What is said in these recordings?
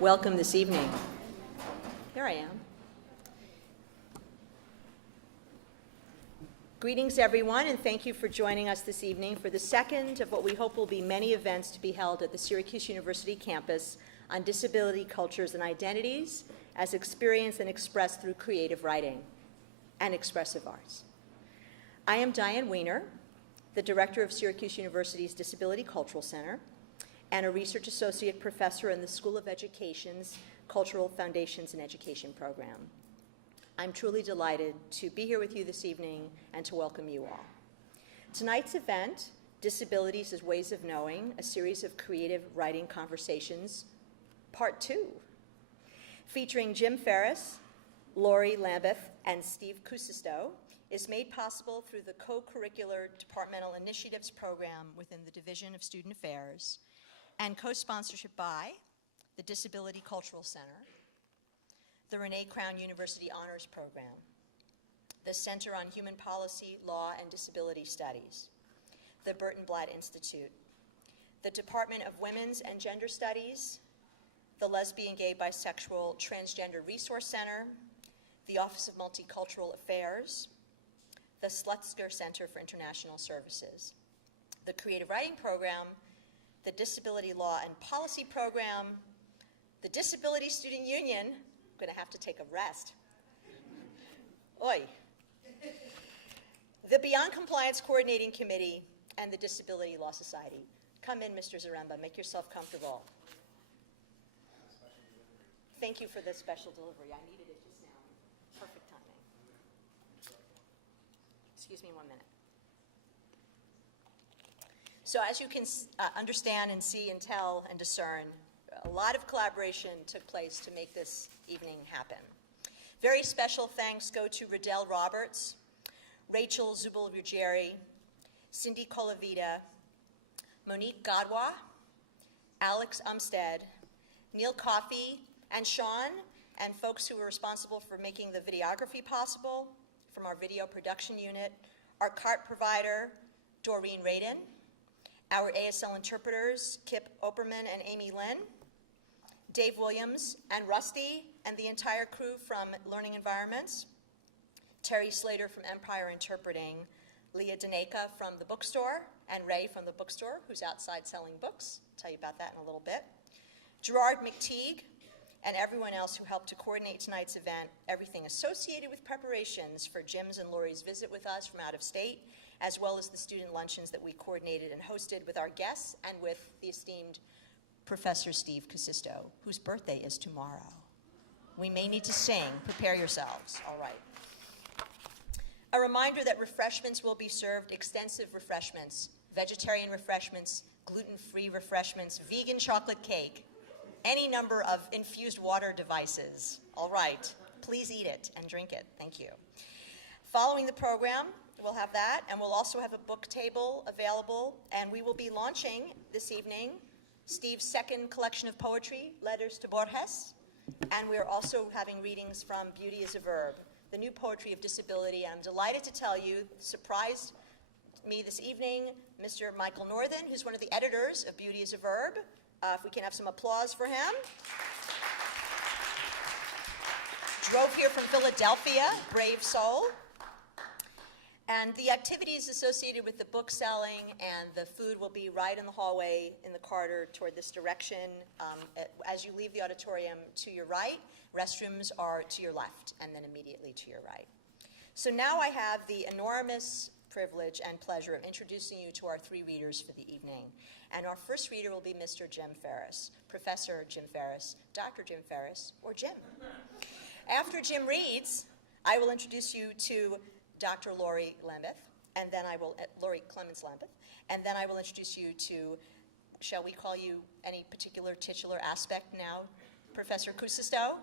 welcome this evening. Here I am. Greetings, everyone, and thank you for joining us this evening for the second of what we hope will be many events to be held at the Syracuse University campus on disability, cultures, and identities as experienced and expressed through creative writing and expressive arts. I am Diane Weiner, the director of Syracuse University's Disability Cultural Center and a research associate professor in the School of Education's Cultural Foundations and Education program. I'm truly delighted to be here with you this evening and to welcome you all. Tonight's event, Disabilities as Ways of Knowing, a series of creative writing conversations, part 2, featuring Jim Ferris, Laurie, Lambeth, and Steve Kuusisto, is made possible through the co-curricular departmental initiatives program within the Division of Student Affairs and co-sponsorship by the Disability Cultural Center, the Renee Crown University Honors Program, the Center on Human Policy, Law, and Disability Studies, the Burton Blatt Institute, the Department of Women's and Gender Studies, the Lesbian, Gay, Bisexual, Transgender Resource Center, the Office of Multicultural Affairs, the Slutzker Center for International Services, the Creative Writing Program, the Disability Law and Policy Program, the Disability Student Union, I'm going to have to take a rest. Oi. The Beyond Compliance Coordinating Committee and the Disability Law Society. Come in, Mr. Zaremba, make yourself comfortable. Thank you for the special delivery. I needed it just now. Perfect timing. Excuse me 1 minute. So as you can understand and see and tell and discern, a lot of collaboration took place to make this evening happen. Very special thanks go to Riddell Roberts, Rachel Zubel-Ruggieri, Cindy Colavita, Monique Godwa, Alex Umstead, Neil Coffey, and Sean, and folks who were responsible for making the videography possible from our video production unit, our CART provider, Doreen Radin, our ASL interpreters, Kip Operman and Amy Lynn, Dave Williams and Rusty, and the entire crew from Learning Environments, Terry Slater from Empire Interpreting, Leah Daneka from the bookstore, and Ray from the bookstore, who's outside selling books. I'll tell you about that in a little bit. Gerard McTeague, and everyone else who helped to coordinate tonight's event, everything associated with preparations for Jim's and Laurie's visit with us from out of state, as well as the student luncheons that we coordinated and hosted with our guests and with the esteemed Professor Steve Kuusisto, whose birthday is tomorrow. We may need to sing. Prepare yourselves. All right. A reminder that refreshments will be served, extensive refreshments, vegetarian refreshments, gluten-free refreshments, vegan chocolate cake, any number of infused water devices. All right. Please eat it and drink it. Thank you. Following the program, we'll have that, and we'll also have a book table available, and we will be launching this evening Steve's second collection of poetry, Letters to Borges, and we're also having readings from Beauty is a Verb, the new poetry of disability, and I'm delighted to tell you, surprised me this evening, Mr. Michael Northern, who's one of the editors of Beauty is a Verb. If we can have some applause for him. Drove here from Philadelphia, brave soul. And the activities associated with the book selling and the food will be right in the hallway in the corridor toward this direction. As you leave the auditorium to your right, restrooms are to your left and then immediately to your right. So now I have the enormous privilege and pleasure of introducing you to our 3 readers for the evening. And our first reader will be Mr. Jim Ferris, Professor Jim Ferris, Dr. Jim Ferris, or Jim. After Jim reads, I will introduce you to Dr. Laurie Lambeth, and then I will, Laurie Clements Lambeth, and then I will introduce you to, shall we call you any particular titular aspect now, Professor Kuusisto?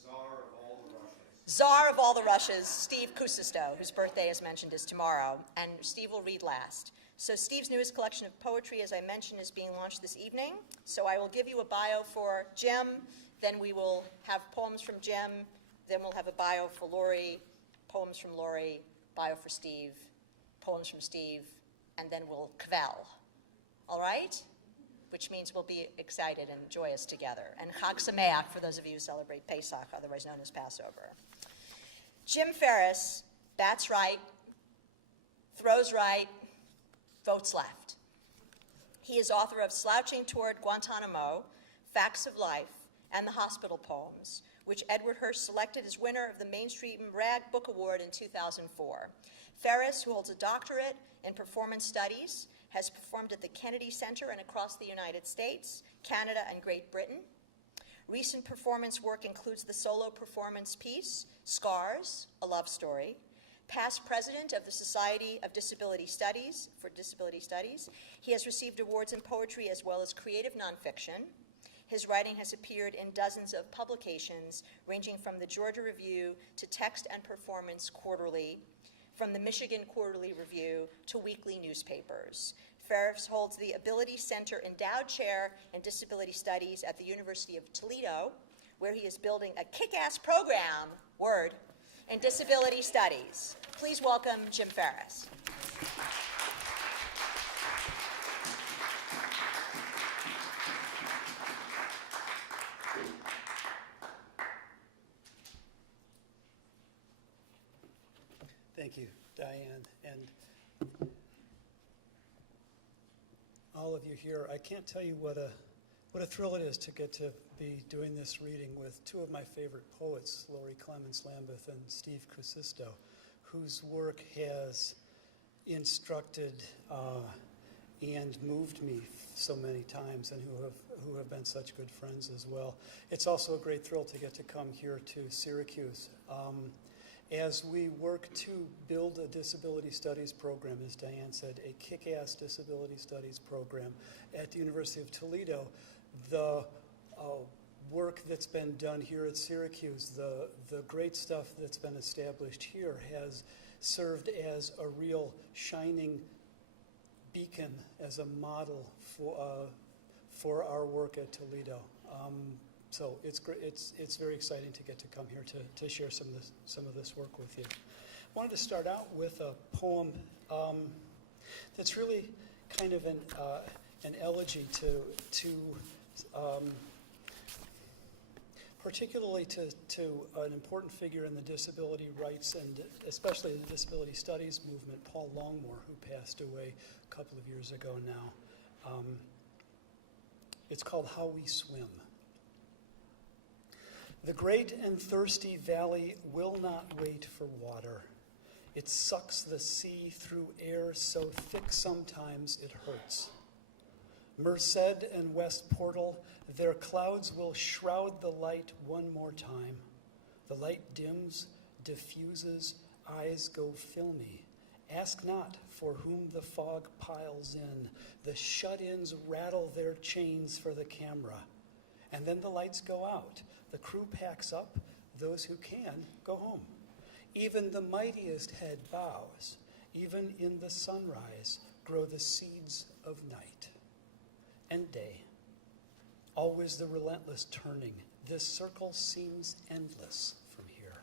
Czar of all the Rushes. Czar of all the Rushes, Steve Kuusisto, whose birthday, as mentioned, is tomorrow, and Steve will read last. So Steve's newest collection of poetry, as I mentioned, is being launched this evening. So I will give you a bio for Jim, then we will have poems from Jim, then we'll have a bio for Laurie, poems from Laurie, bio for Steve, poems from Steve, and then we'll kvel. All right? which means we'll be excited and joyous together. And Chag Sameach for those of you who celebrate Pesach, otherwise known as Passover. Jim Ferris bats right, throws right, votes left. He is author of Slouching Toward Guantanamo, Facts of Life, and The Hospital Poems, which Edward Hirsch selected as winner of the Mainstream Rag Book Award in 2004. Ferris, who holds a doctorate in performance studies, has performed at the Kennedy Center and across the United States, Canada, and Great Britain. Recent performance work includes the solo performance piece, Scars, A Love Story, past president of the Society of Disability Studies for Disability Studies. He has received awards in poetry as well as creative nonfiction. His writing has appeared in dozens of publications, ranging from the Georgia Review to Text and Performance Quarterly, from the Michigan Quarterly Review to weekly newspapers. Ferris holds the Ability Center Endowed Chair in Disability Studies at the University of Toledo, where he is building a kick-ass program, in disability studies. Please welcome Jim Ferris. Thank you, Diane, and all of you here. I can't tell you what a thrill it is to get to be doing this reading with two of my favorite poets, Laurie, Clements, Lambeth, and Steve Kuusisto, whose work has instructed and moved me so many times, and who have been such good friends as well. It's also a great thrill to get to come here to Syracuse. As we work to build a disability studies program, as Diane said, a kick-ass disability studies program at the University of Toledo, the work that's been done here at Syracuse, the great stuff that's been established here has served as a real shining beacon, as a model for our work at Toledo. So it's great. It's very exciting to get to come here to share some of this work with you. I wanted to start out with a poem that's really kind of an elegy to particularly to an important figure in the disability rights and especially the disability studies movement, Paul Longmore, who passed away a couple of years ago now. It's called How We Swim. The great and thirsty valley will not wait for water. It sucks the sea through air so thick sometimes it hurts. Merced and West Portal, their clouds will shroud the light one more time. The light dims, diffuses, eyes go filmy. Ask not for whom the fog piles in. The shut-ins rattle their chains for the camera. And then the lights go out. The crew packs up. Those who can go home. Even the mightiest head bows. Even in the sunrise grow the seeds of night and day. Always the relentless turning. This circle seems endless from here.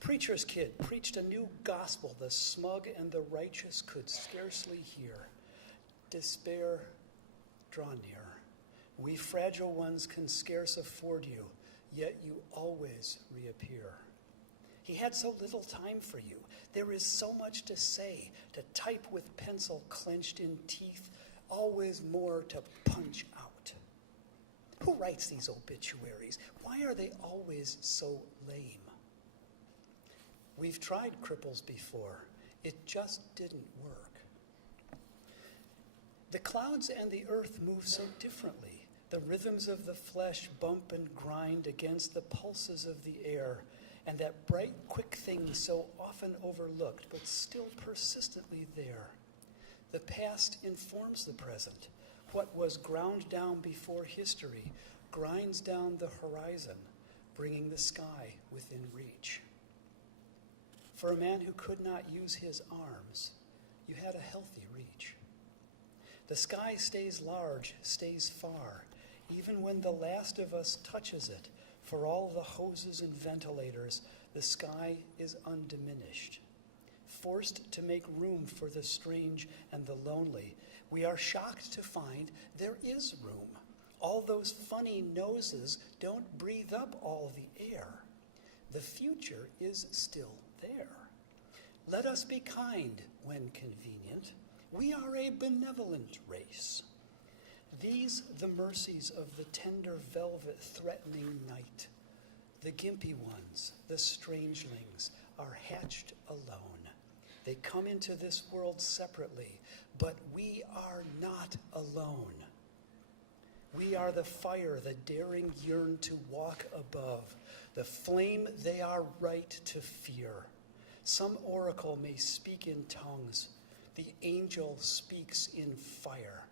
Preacher's kid preached a new gospel the smug and the righteous could scarcely hear. Despair, draw near. We fragile ones can scarce afford you, yet you always reappear. He had so little time for you. There is so much to say, to type with pencil clenched in teeth, always more to punch out. Who writes these obituaries? Why are they always so lame? We've tried cripples before. It just didn't work. The clouds and the earth move so differently. The rhythms of the flesh bump and grind against the pulses of the air, and that bright, quick thing so often overlooked, but still persistently there. The past informs the present. What was ground down before history grinds down the horizon, bringing the sky within reach. For a man who could not use his arms, you had a healthy reach. The sky stays large, stays far, even when the last of us touches it. For all the hoses and ventilators, the sky is undiminished. Forced to make room for the strange and the lonely, We are shocked to find there is room. All those funny noses don't breathe up all the air. The future is still there. Let us be kind when convenient. We are a benevolent race. These the mercies of the tender velvet threatening night. The gimpy ones, the strangelings, are hatched alone. They come into this world separately, but we are not alone. We are the fire the daring yearn to walk above, the flame they are right to fear. Some oracle may speak in tongues. The angel speaks in fire,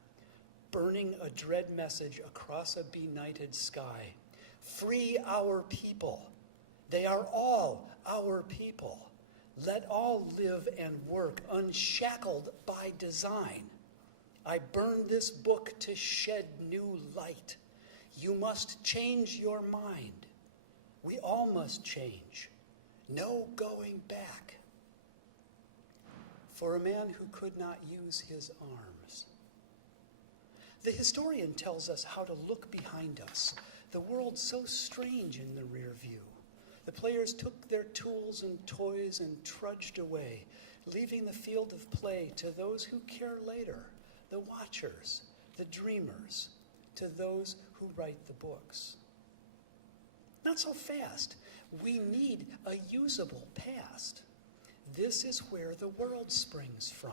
burning a dread message across a benighted sky. Free our people. They are all our people. Let all live and work unshackled by design. I burn this book to shed new light. You must change your mind. We all must change. No going back. For a man who could not use his arms. The historian tells us how to look behind us, the world so strange in the rear view. The players took their tools and toys and trudged away, leaving the field of play to those who care later, the watchers, the dreamers, to those who write the books. Not so fast. We need a usable past. This is where the world springs from.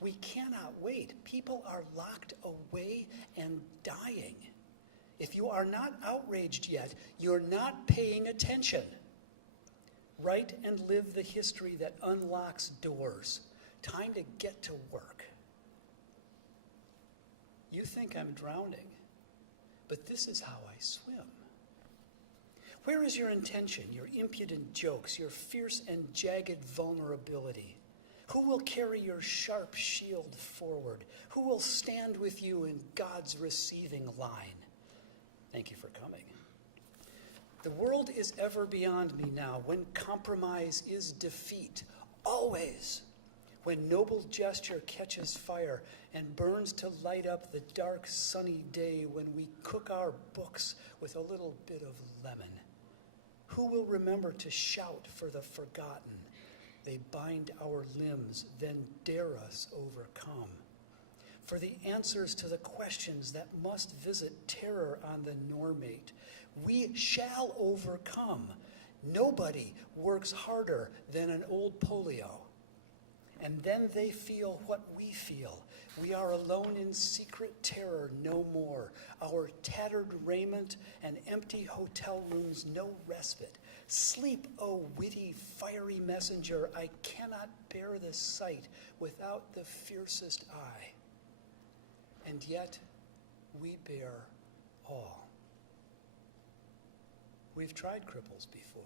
We cannot wait. People are locked away and dying. If you are not outraged yet, you're not paying attention. Write and live the history that unlocks doors. Time to get to work. You think I'm drowning, but this is how I swim. Where is your intention, your impudent jokes, your fierce and jagged vulnerability? Who will carry your sharp shield forward? Who will stand with you in God's receiving line? Thank you for coming. The world is ever beyond me now, when compromise is defeat, always. When noble gesture catches fire and burns to light up the dark, sunny day when we cook our books with a little bit of lemon. Who will remember to shout for the forgotten? They bind our limbs, then dare us overcome. For the answers to the questions that must visit terror on the normate, we shall overcome. Nobody works harder than an old polio. And then they feel what we feel. We are alone in secret terror no more. Our tattered raiment and empty hotel rooms no respite. Sleep, O witty, fiery messenger. I cannot bear the sight without the fiercest eye. And yet we bear all. We've tried cripples before.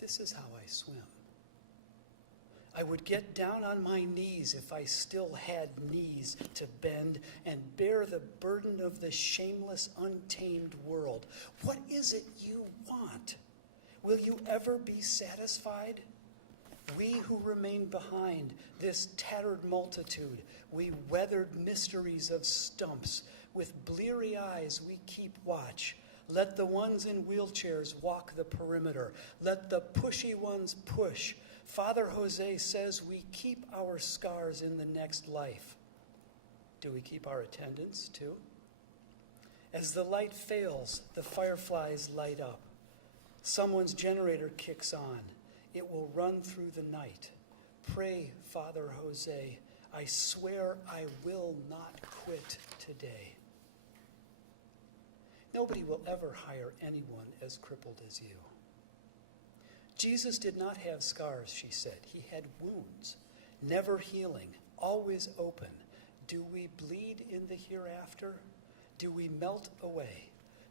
This is how I swim. I would get down on my knees if I still had knees to bend and bear the burden of the shameless, untamed world. What is it you want? Will you ever be satisfied? We who remain behind, this tattered multitude, we weathered mysteries of stumps. With bleary eyes we keep watch. Let the ones in wheelchairs walk the perimeter. Let the pushy ones push. Father Jose says we keep our scars in the next life. Do we keep our attendance too? As the light fails, the fireflies light up. Someone's generator kicks on. It will run through the night. Pray, Father Jose, I swear I will not quit today. Nobody will ever hire anyone as crippled as you. Jesus did not have scars, she said. He had wounds, never healing, always open. Do we bleed in the hereafter? Do we melt away?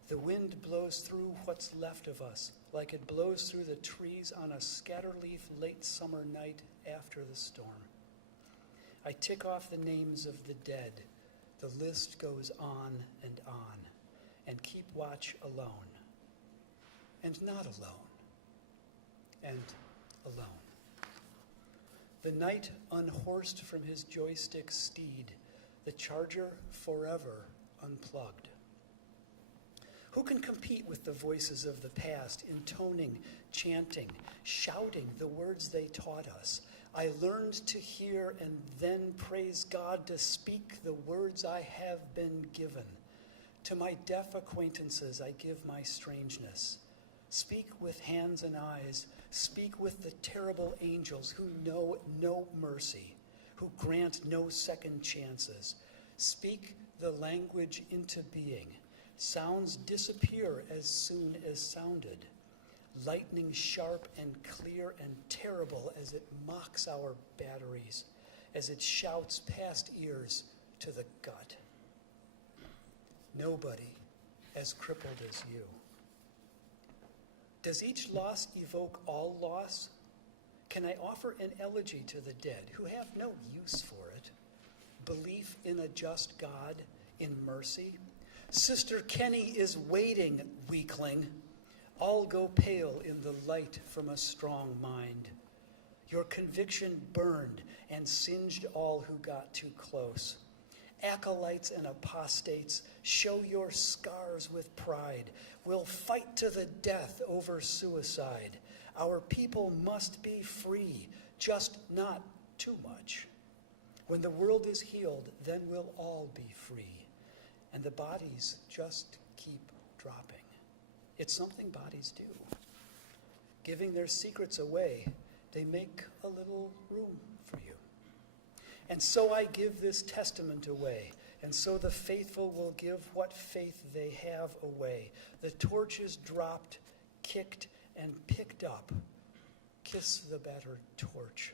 The wind blows through what's left of us, like it blows through the trees on a scatterleaf late summer night after the storm. I tick off the names of the dead. The list goes on, and keep watch alone, and not alone, and alone. The knight unhorsed from his joystick steed, the charger forever unplugged. Who can compete with the voices of the past, intoning, chanting, shouting the words they taught us? I learned to hear and then praise God to speak the words I have been given. To my deaf acquaintances I give my strangeness. Speak with hands and eyes, speak with the terrible angels who know no mercy, who grant no second chances. Speak the language into being. Sounds disappear as soon as sounded. Lightning sharp and clear and terrible as it mocks our batteries, as it shouts past ears to the gut. Nobody as crippled as you. Does each loss evoke all loss? Can I offer an elegy to the dead who have no use for it? Belief in a just God, in mercy? Sister Kenny is waiting, weakling. All go pale in the light from a strong mind. Your conviction burned and singed all who got too close. Acolytes and apostates, show your scars with pride. We'll fight to the death over suicide. Our people must be free, just not too much. When the world is healed, then we'll all be free. And the bodies just keep dropping. It's something bodies do. Giving their secrets away, they make a little room for you. And so I give this testament away, and so the faithful will give what faith they have away. The torch is dropped, kicked, and picked up. Kiss the battered torch.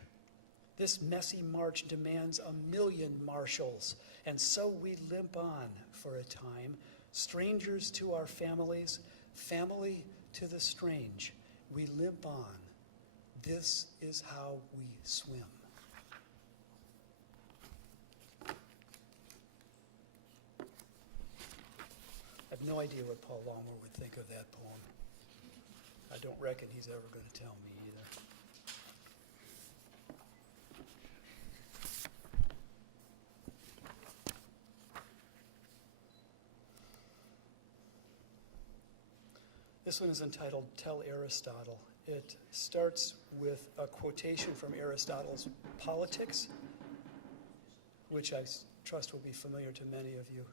This messy march demands 1,000,000 marshals, and so we limp on for a time, strangers to our families, family to the strange. We limp on. This is how we swim. I have no idea what Paul Longmore would think of that poem. I don't reckon he's ever going to tell me either. This one is entitled Tell Aristotle. It starts with a quotation from Aristotle's Politics, which I trust will be familiar to many of you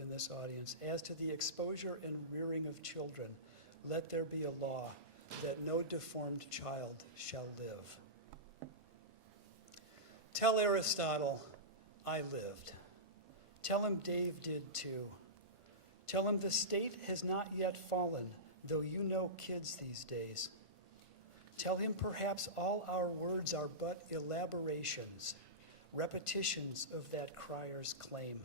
in this audience. As to the exposure and rearing of children, let there be a law that no deformed child shall live. Tell Aristotle I lived. Tell him Dave did too. Tell him the state has not yet fallen, though you know kids these days. Tell him perhaps all our words are but elaborations, repetitions of that crier's claim.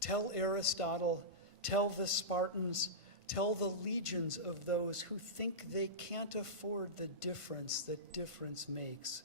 Tell Aristotle, tell the Spartans, tell the legions of those who think they can't afford the difference that difference makes.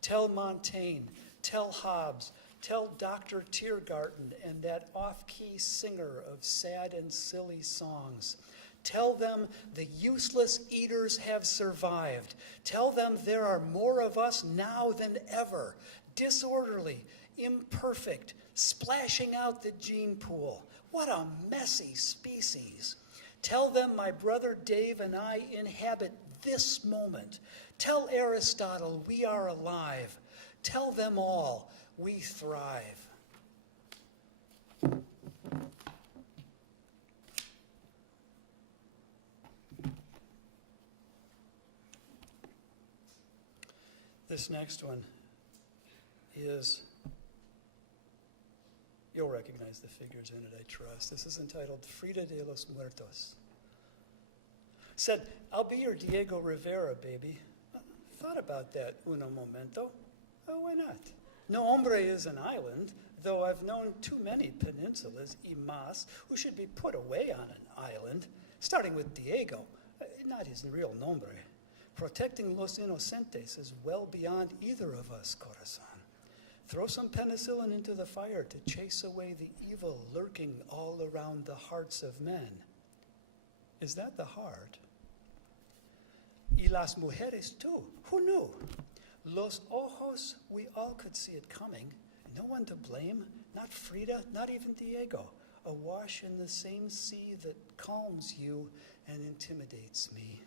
Tell Montaigne, tell Hobbes, tell Dr. Tiergarten and that off-key singer of sad and silly songs. Tell them the useless eaters have survived. Tell them there are more of us now than ever, disorderly, imperfect, splashing out the gene pool. What a messy species. Tell them my brother Dave and I inhabit this moment. Tell Aristotle we are alive. Tell them all we thrive. This next one is, you'll recognize the figures in it, I trust. This is entitled Frida de los Muertos. Said, I'll be your Diego Rivera, baby. Thought about that uno momento. Oh, why not? No hombre is an island, though I've known too many peninsulas y más who should be put away on an island, starting with Diego, not his real nombre. Protecting los inocentes is well beyond either of us, corazon. Throw some penicillin into the fire to chase away the evil lurking all around the hearts of men. Is that the heart? Y las mujeres too. Who knew? Los ojos, we all could see it coming. No one to blame, not Frida, not even Diego. Awash in the same sea that calms you and intimidates me.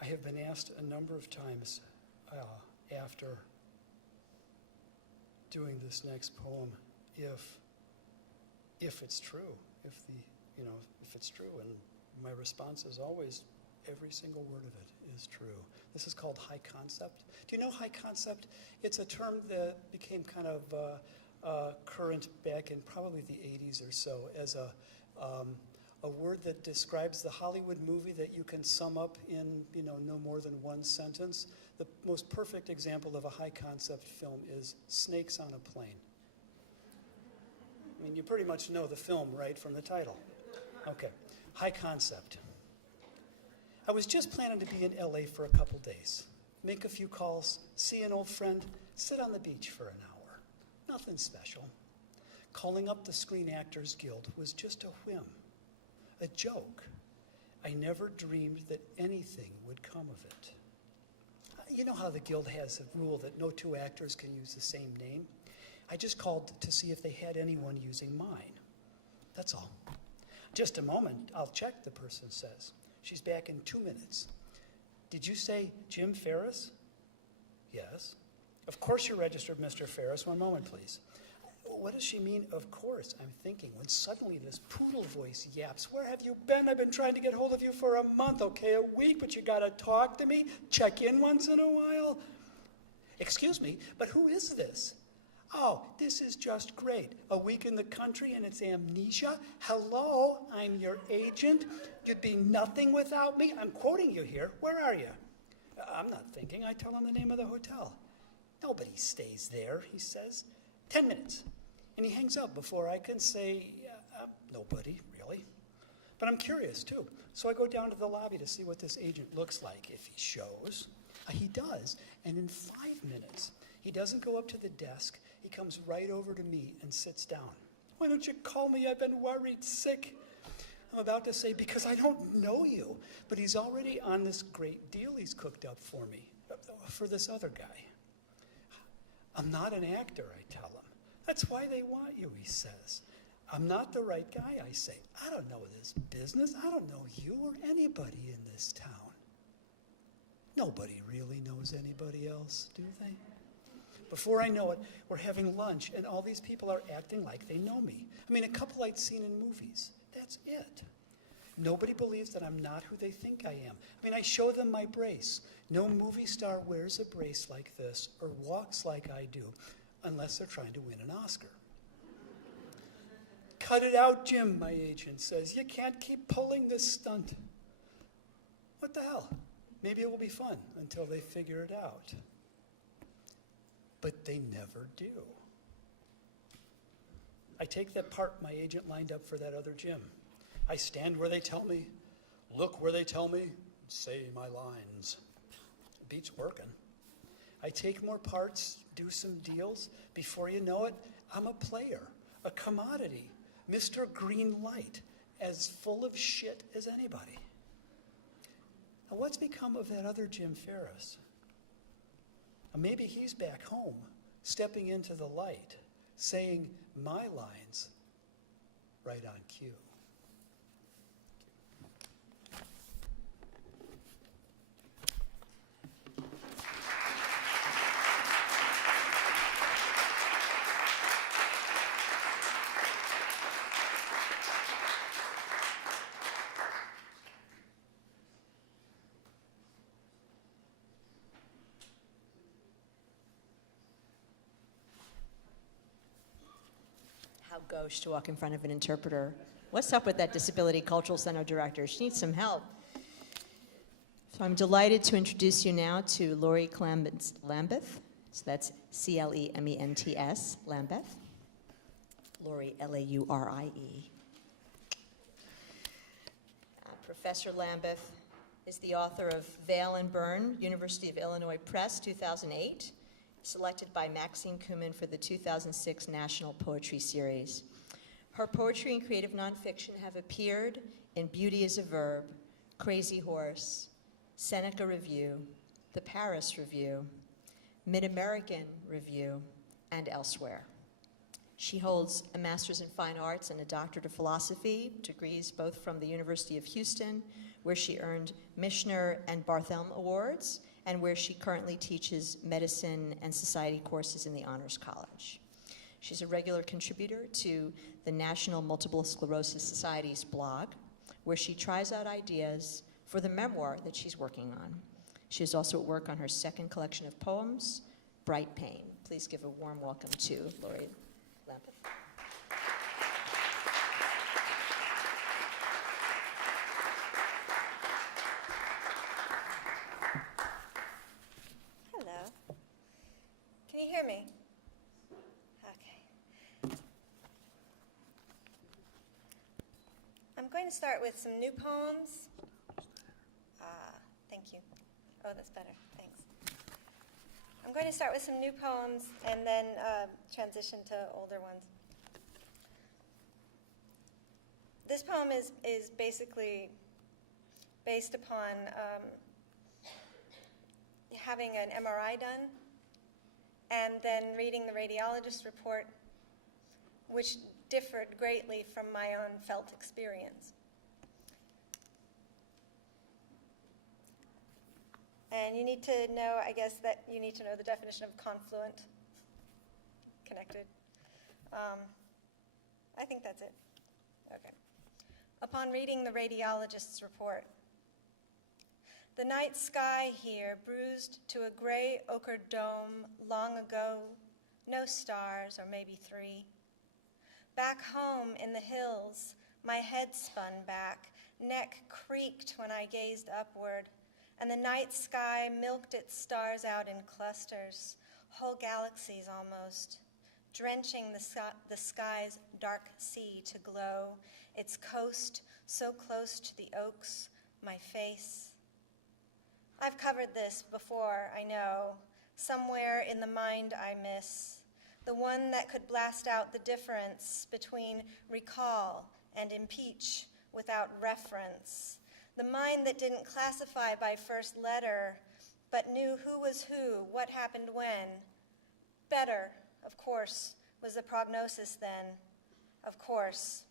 I have been asked a number of times after doing this next poem if it's true, if it's true, and my response is always every single word of it is true. This is called high concept. Do you know high concept? It's a term that became kind of current back in probably the 80s or so as a word that describes the Hollywood movie that you can sum up in, no more than one sentence. The most perfect example of a high concept film is Snakes on a Plane. I mean, you pretty much know the film, right, from the title. Okay, high concept. I was just planning to be in LA for a couple days, make a few calls, see an old friend, sit on the beach for an hour. Nothing special. Calling up the Screen Actors Guild was just a whim. A joke. I never dreamed that anything would come of it. You know how the Guild has a rule that no two actors can use the same name? I just called to see if they had anyone using mine. That's all. Just a moment, I'll check, the person says. She's back in 2 minutes. Did you say Jim Ferris? Yes. Of course you're registered, Mr. Ferris. One moment, please. What does she mean, of course? I'm thinking, when suddenly this poodle voice yaps. Where have you been? I've been trying to get hold of you for a month, okay, a week, but you gotta talk to me, check in once in a while. Excuse me, but who is this? Oh, this is just great. A week in the country and it's amnesia? Hello, I'm your agent. You'd be nothing without me. I'm quoting you here. Where are you? I'm not thinking. I tell him the name of the hotel. Nobody stays there, he says. 10 minutes. And he hangs up before I can say, nobody, really. But I'm curious, too. So I go down to the lobby to see what this agent looks like, if he shows. He does, and in 5 minutes, he doesn't go up to the desk. He comes right over to me and sits down. Why don't you call me? I've been worried sick. I'm about to say, because I don't know you. But he's already on this great deal he's cooked up for me, for this other guy. I'm not an actor, I tell him. That's why they want you, he says. I'm not the right guy, I say. I don't know this business. I don't know you or anybody in this town. Nobody really knows anybody else, do they? Before I know it, we're having lunch, and all these people are acting like they know me. I mean, a couple I'd seen in movies. That's it. Nobody believes that I'm not who they think I am. I mean, I show them my brace. No movie star wears a brace like this or walks like I do unless they're trying to win an Oscar. Cut it out, Jim, my agent says. You can't keep pulling this stunt. What the hell? Maybe it will be fun until they figure it out. But they never do. I take that part my agent lined up for that other Jim. I stand where they tell me, look where they tell me, say my lines. It beats working. I take more parts, do some deals. Before you know it, I'm a player, a commodity, Mr. Green Light, as full of shit as anybody. Now, what's become of that other Jim Ferris? Maybe he's back home, stepping into the light, saying my lines right on cue. How gauche to walk in front of an interpreter. What's up with that Disability Cultural Center director? She needs some help. So I'm delighted to introduce you now to Laurie Clements Lambeth. So that's Clements, Lambeth. Laurie, Laurie. Professor Lambeth is the author of Veil and Burn, University of Illinois Press, 2008, selected by Maxine Kumin for the 2006 National Poetry Series. Her poetry and creative nonfiction have appeared in Beauty is a Verb, Crazy Horse, Seneca Review, the Paris Review, Mid-American Review, and elsewhere. She holds a Master's in Fine Arts and a Doctorate of Philosophy, degrees both from the University of Houston, where she earned Michener and Barthelme Awards, and where she currently teaches medicine and society courses in the Honors College. She's a regular contributor to the National Multiple Sclerosis Society's blog, where she tries out ideas for the memoir that she's working on. She is also at work on her second collection of poems, Bright Pain. Please give a warm welcome to Laurie Lambeth. Hello. Can you hear me? Okay. I'm going to start with some new poems. Thank you. Oh, that's better. Thanks. I'm going to start with some new poems and then transition to older ones. This poem is basically based upon having an MRI done and then reading the radiologist's report, which differed greatly from my own felt experience. And you need to know, I guess, that you need to know the definition of confluent, connected. I think that's it. Okay. Upon reading the radiologist's report, the night sky here bruised to a gray ochre dome long ago, no stars, or maybe 3. Back home in the hills, my head spun back, neck creaked when I gazed upward, and the night sky milked its stars out in clusters, whole galaxies almost, drenching the sky's dark sea to glow, its coast so close to the oaks, my face. I've covered this before, I know, somewhere in the mind I miss, the one that could blast out the difference between recall and impeach without reference, the mind that didn't classify by first letter, but knew who was who, what happened when. Better, of course, was the prognosis then, of course.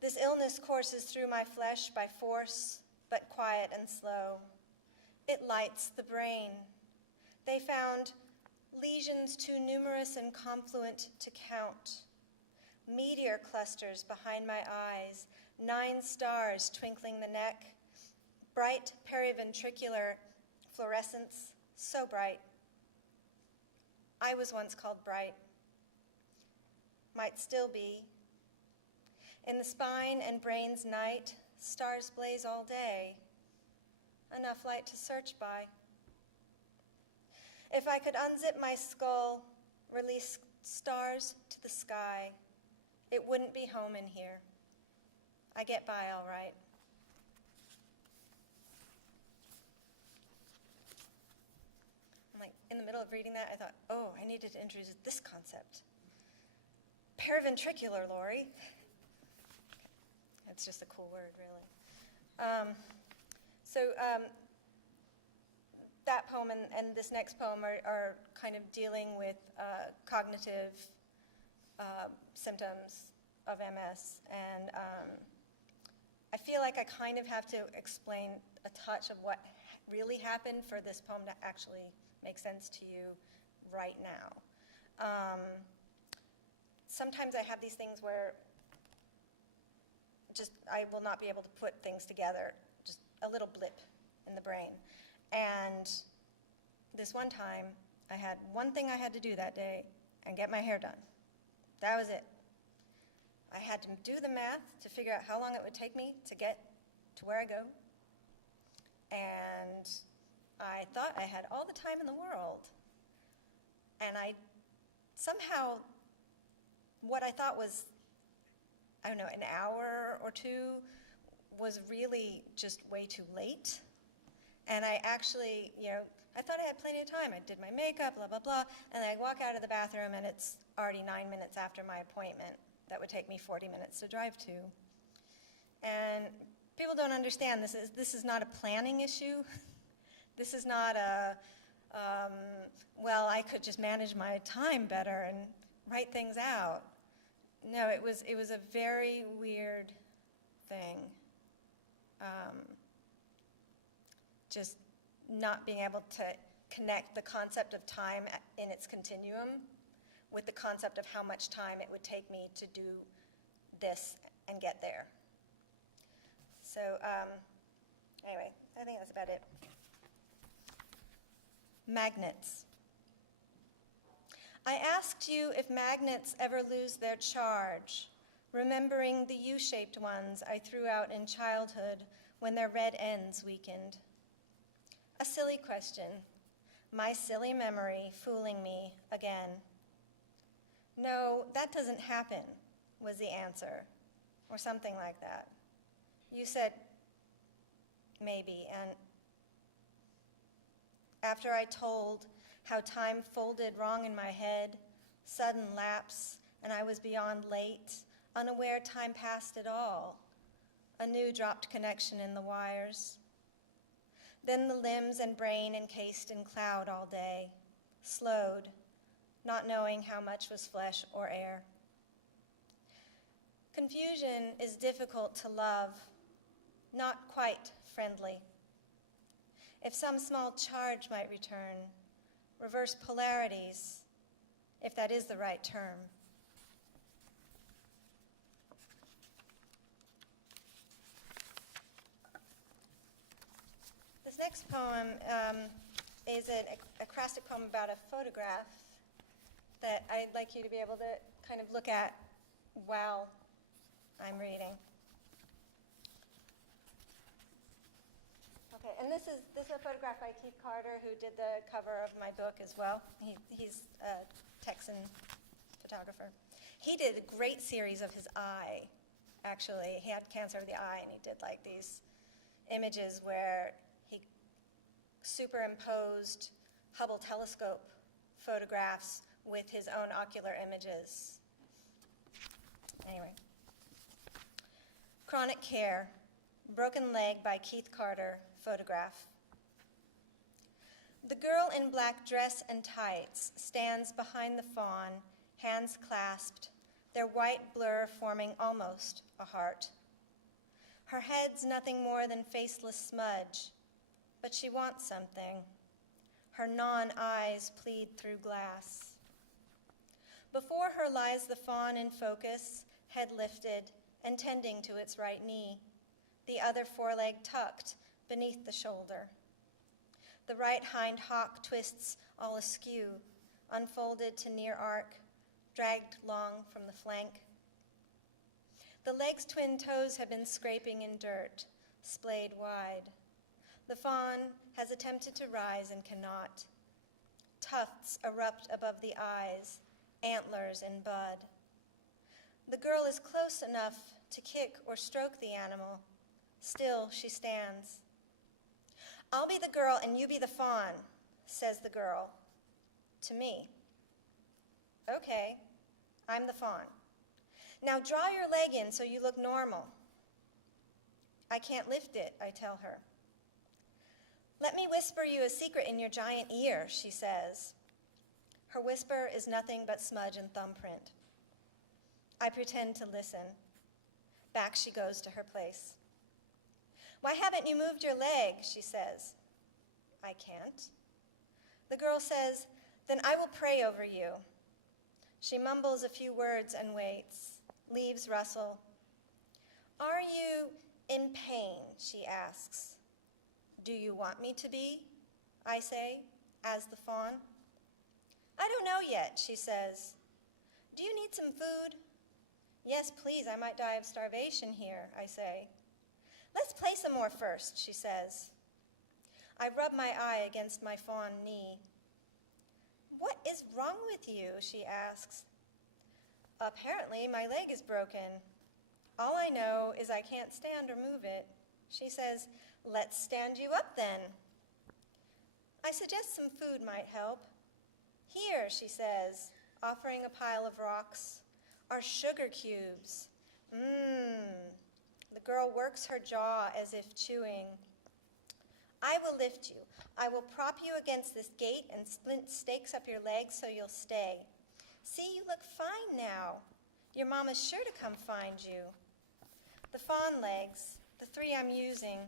This illness courses through my flesh by force, but quiet and slow. It lights the brain. They found lesions too numerous and confluent to count. Meteor clusters behind my eyes, 9 stars twinkling the neck, bright periventricular fluorescence, so bright. I was once called bright, might still be. In the spine and brain's night, stars blaze all day, enough light to search by. If I could unzip my skull, release stars to the sky, it wouldn't be home in here. I get by all right. I'm like, in the middle of reading that, I thought, oh, I needed to introduce this concept. Periventricular, Laurie. It's just a cool word, really. That poem and this next poem are kind of dealing with cognitive symptoms of MS, and I feel like I kind of have to explain a touch of what really happened for this poem to actually make sense to you right now. Sometimes I have these things where I will not be able to put things together, just a little blip in the brain. And this one time, I had one thing I had to do that day and get my hair done. That was it. I had to do the math to figure out how long it would take me to get to where I go. And I thought I had all the time in the world. And I somehow, what I thought was, I don't know, an hour or two was really just way too late. And I actually, I thought I had plenty of time. I did my makeup, blah, blah, blah, and I walk out of the bathroom and it's already 9 minutes after my appointment that would take me 40 minutes to drive to. And people don't understand this is not a planning issue. This is not well, I could just manage my time better and write things out. No, it was a very weird thing. Just not being able to connect the concept of time in its continuum with the concept of how much time it would take me to do this and get there. So anyway, I think that's about it. Magnets. I asked you if magnets ever lose their charge, remembering the U-shaped ones I threw out in childhood when their red ends weakened. A silly question, my silly memory fooling me again. No, that doesn't happen, was the answer, or something like that. You said, maybe, and after I told how time folded wrong in my head, sudden lapse, and I was beyond late, unaware time passed at all, a new dropped connection in the wires. Then the limbs and brain encased in cloud all day, slowed, not knowing how much was flesh or air. Confusion is difficult to love, not quite friendly. If some small charge might return, reverse polarities, if that is the right term. This next poem is an acrostic poem about a photograph that I'd like you to be able to kind of look at while I'm reading. Okay, and this is a photograph by Keith Carter, who did the cover of my book as well. He's a Texan photographer. He did a great series of his eye, actually. He had cancer of the eye, and he did like these images where he superimposed Hubble telescope photographs with his own ocular images. Anyway. Chronic Care, Broken Leg by Keith Carter, photograph. The girl in black dress and tights stands behind the fawn, hands clasped, their white blur forming almost a heart. Her head's nothing more than faceless smudge, but she wants something. Her non-eyes plead through glass. Before her lies the fawn in focus, head lifted and tending to its right knee, the other foreleg tucked beneath the shoulder. The right hind hock twists all askew, unfolded to near arc, dragged long from the flank. The leg's twin toes have been scraping in dirt, splayed wide. The fawn has attempted to rise and cannot. Tufts erupt above the eyes, antlers in bud. The girl is close enough to kick or stroke the animal. Still, she stands. I'll be the girl and you be the fawn, says the girl. To me. Okay, I'm the fawn. Now draw your leg in so you look normal. I can't lift it, I tell her. Let me whisper you a secret in your giant ear, she says. Her whisper is nothing but smudge and thumbprint. I pretend to listen. Back she goes to her place. Why haven't you moved your leg, she says. I can't. The girl says, then I will pray over you. She mumbles a few words and waits. Leaves rustle. Are you in pain, she asks. Do you want me to be? I say, as the fawn. I don't know yet, she says. Do you need some food? Yes, please, I might die of starvation here, I say. Let's play some more first, she says. I rub my eye against my fawn knee. What is wrong with you, she asks. Apparently, my leg is broken. All I know is I can't stand or move it. She says, let's stand you up then. I suggest some food might help. Here, she says, offering a pile of rocks, are sugar cubes. The girl works her jaw as if chewing. I will lift you. I will prop you against this gate and splint stakes up your legs so you'll stay. See, you look fine now. Your mama's sure to come find you. The fawn legs, the 3 I'm using,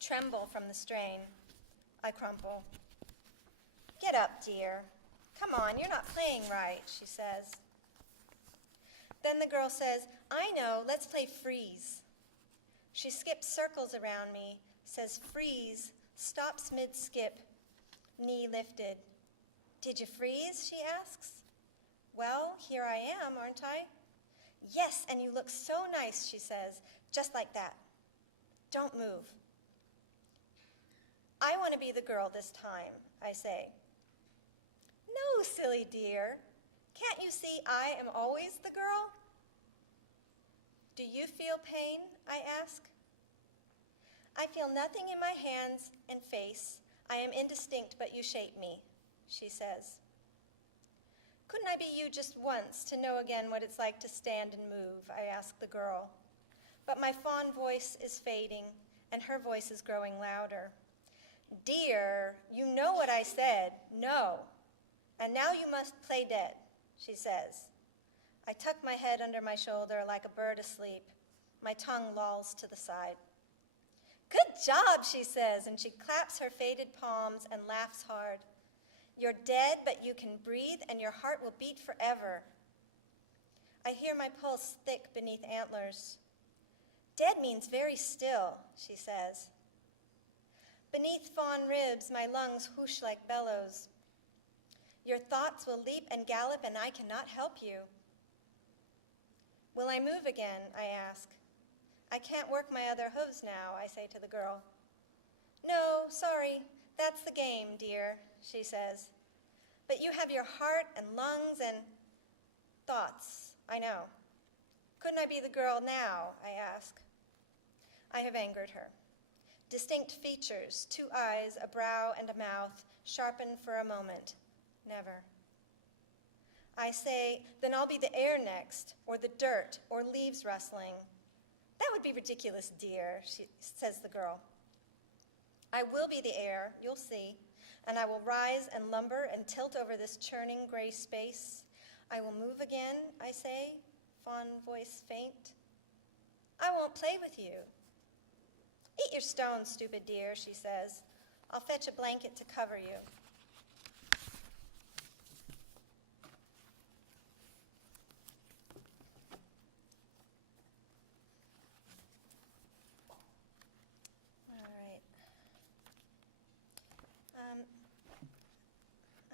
tremble from the strain. I crumple. Get up, dear. Come on, you're not playing right, she says. Then the girl says, I know, let's play freeze. She skips circles around me, says freeze, stops mid-skip, knee lifted. Did you freeze, she asks. Well, here I am, aren't I? Yes, and you look so nice, she says, just like that. Don't move. I want to be the girl this time, I say. No, silly dear. Can't you see I am always the girl? Do you feel pain, I ask. I feel nothing in my hands and face. I am indistinct, but you shape me, she says. Couldn't I be you just once to know again what it's like to stand and move, I ask the girl. But my fawn voice is fading, and her voice is growing louder. Dear, you know what I said, no. And now you must play dead, she says. I tuck my head under my shoulder like a bird asleep. My tongue lolls to the side. Good job, she says, and she claps her faded palms and laughs hard. You're dead, but you can breathe, and your heart will beat forever. I hear my pulse thick beneath antlers. Dead means very still, she says. Beneath fawn ribs, my lungs whoosh like bellows. Your thoughts will leap and gallop, and I cannot help you. Will I move again, I ask. I can't work my other hooves now, I say to the girl. No, sorry, that's the game, dear, she says. But you have your heart and lungs and thoughts, I know. Couldn't I be the girl now, I ask. I have angered her. Distinct features, 2 eyes, a brow, and a mouth, sharpened for a moment. Never. I say, then I'll be the air next, or the dirt, or leaves rustling. That would be ridiculous, dear, says the girl. I will be the air, you'll see, and I will rise and lumber and tilt over this churning gray space. I will move again, I say, fawn voice faint. I won't play with you. Eat your stones, stupid dear, she says. I'll fetch a blanket to cover you.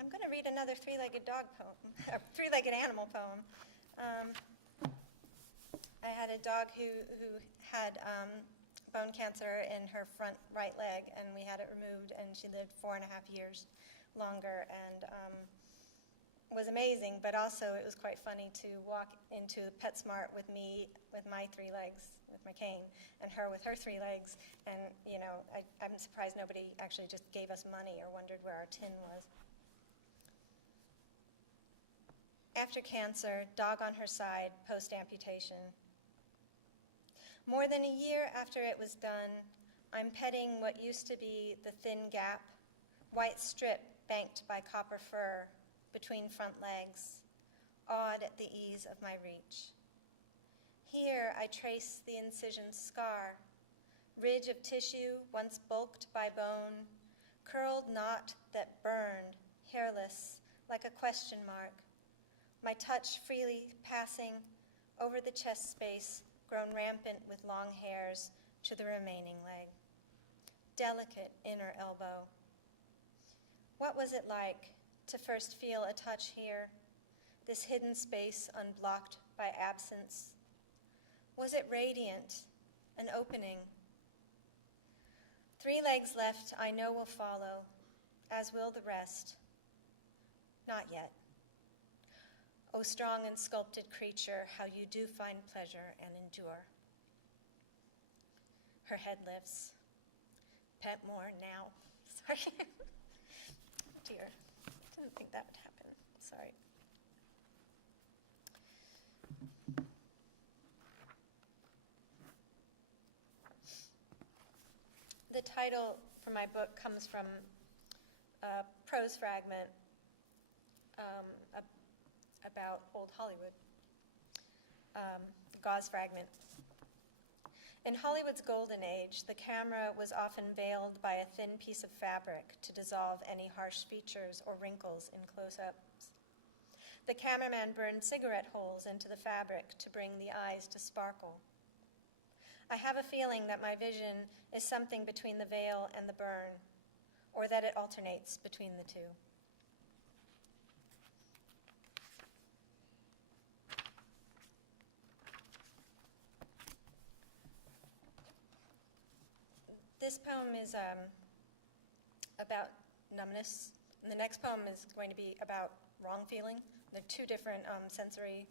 I'm going to read another three-legged dog poem, a three-legged animal poem. I had a dog who had bone cancer in her front right leg, and we had it removed, and she lived 4.5 years longer, and was amazing, but also it was quite funny to walk into PetSmart with me with my 3 legs, with my cane, and her with her 3 legs, and I'm surprised nobody actually just gave us money or wondered where our tin was. After cancer, dog on her side, post-amputation. More than a year after it was done, I'm petting what used to be the thin gap, white strip banked by copper fur between front legs, awed at the ease of my reach. Here I trace the incision's scar, ridge of tissue once bulked by bone, curled knot that burned, hairless, like a question mark, my touch freely passing over the chest space grown rampant with long hairs to the remaining leg. Delicate inner elbow. What was it like to first feel a touch here, this hidden space unblocked by absence? Was it radiant, an opening? 3 legs left I know will follow, as will the rest. Not yet. O strong and sculpted creature, how you do find pleasure and endure. Her head lifts. Pet more now. Sorry. Dear, didn't think that would happen. Sorry. The title for my book comes from a prose fragment about old Hollywood, gauze fragment. In Hollywood's golden age, the camera was often veiled by a thin piece of fabric to dissolve any harsh features or wrinkles in close-ups. The cameraman burned cigarette holes into the fabric to bring the eyes to sparkle. I have a feeling that my vision is something between the veil and the burn, or that it alternates between the two. This poem is about numbness, and the next poem is going to be about wrong feeling. There are two different sensory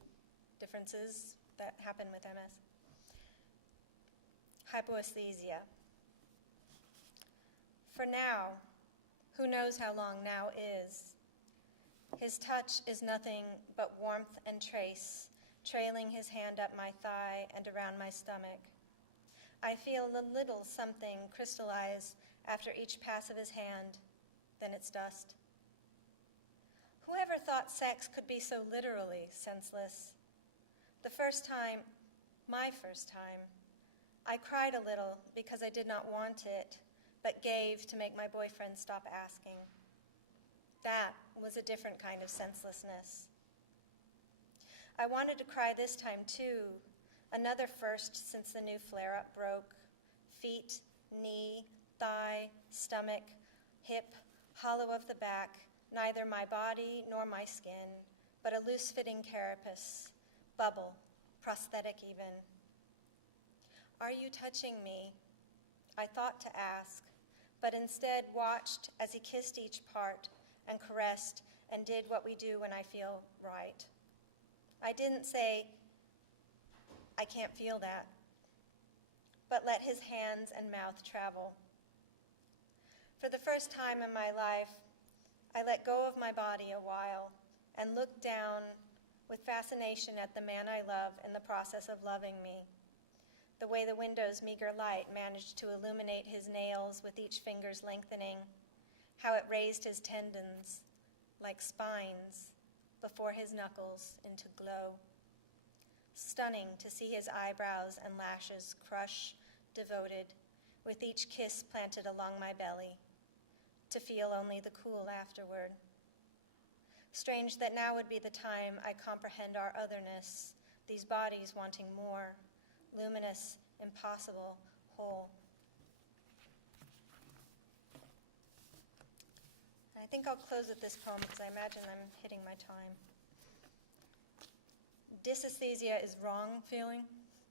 differences that happen with MS. Hypoesthesia. For now, who knows how long now is? His touch is nothing but warmth and trace, trailing his hand up my thigh and around my stomach. I feel a little something crystallize after each pass of his hand, then it's dust. Whoever thought sex could be so literally senseless? The first time, my first time, I cried a little because I did not want it, but gave to make my boyfriend stop asking. That was a different kind of senselessness. I wanted to cry this time too, another first since the new flare-up broke. Feet, knee, thigh, stomach, hip, hollow of the back, neither my body nor my skin, but a loose-fitting carapace, bubble, prosthetic even. Are you touching me? I thought to ask, but instead watched as he kissed each part and caressed and did what we do when I feel right. I didn't say, I can't feel that, but let his hands and mouth travel. For the first time in my life, I let go of my body a while and looked down with fascination at the man I love in the process of loving me. The way the window's meager light managed to illuminate his nails with each finger's lengthening, how it raised his tendons like spines before his knuckles into glow. Stunning to see his eyebrows and lashes crush, devoted, with each kiss planted along my belly, to feel only the cool afterward. Strange that now would be the time I comprehend our otherness, these bodies wanting more, luminous, impossible, whole. And I think I'll close with this poem because I imagine I'm hitting my time. Dysesthesia is wrong feeling,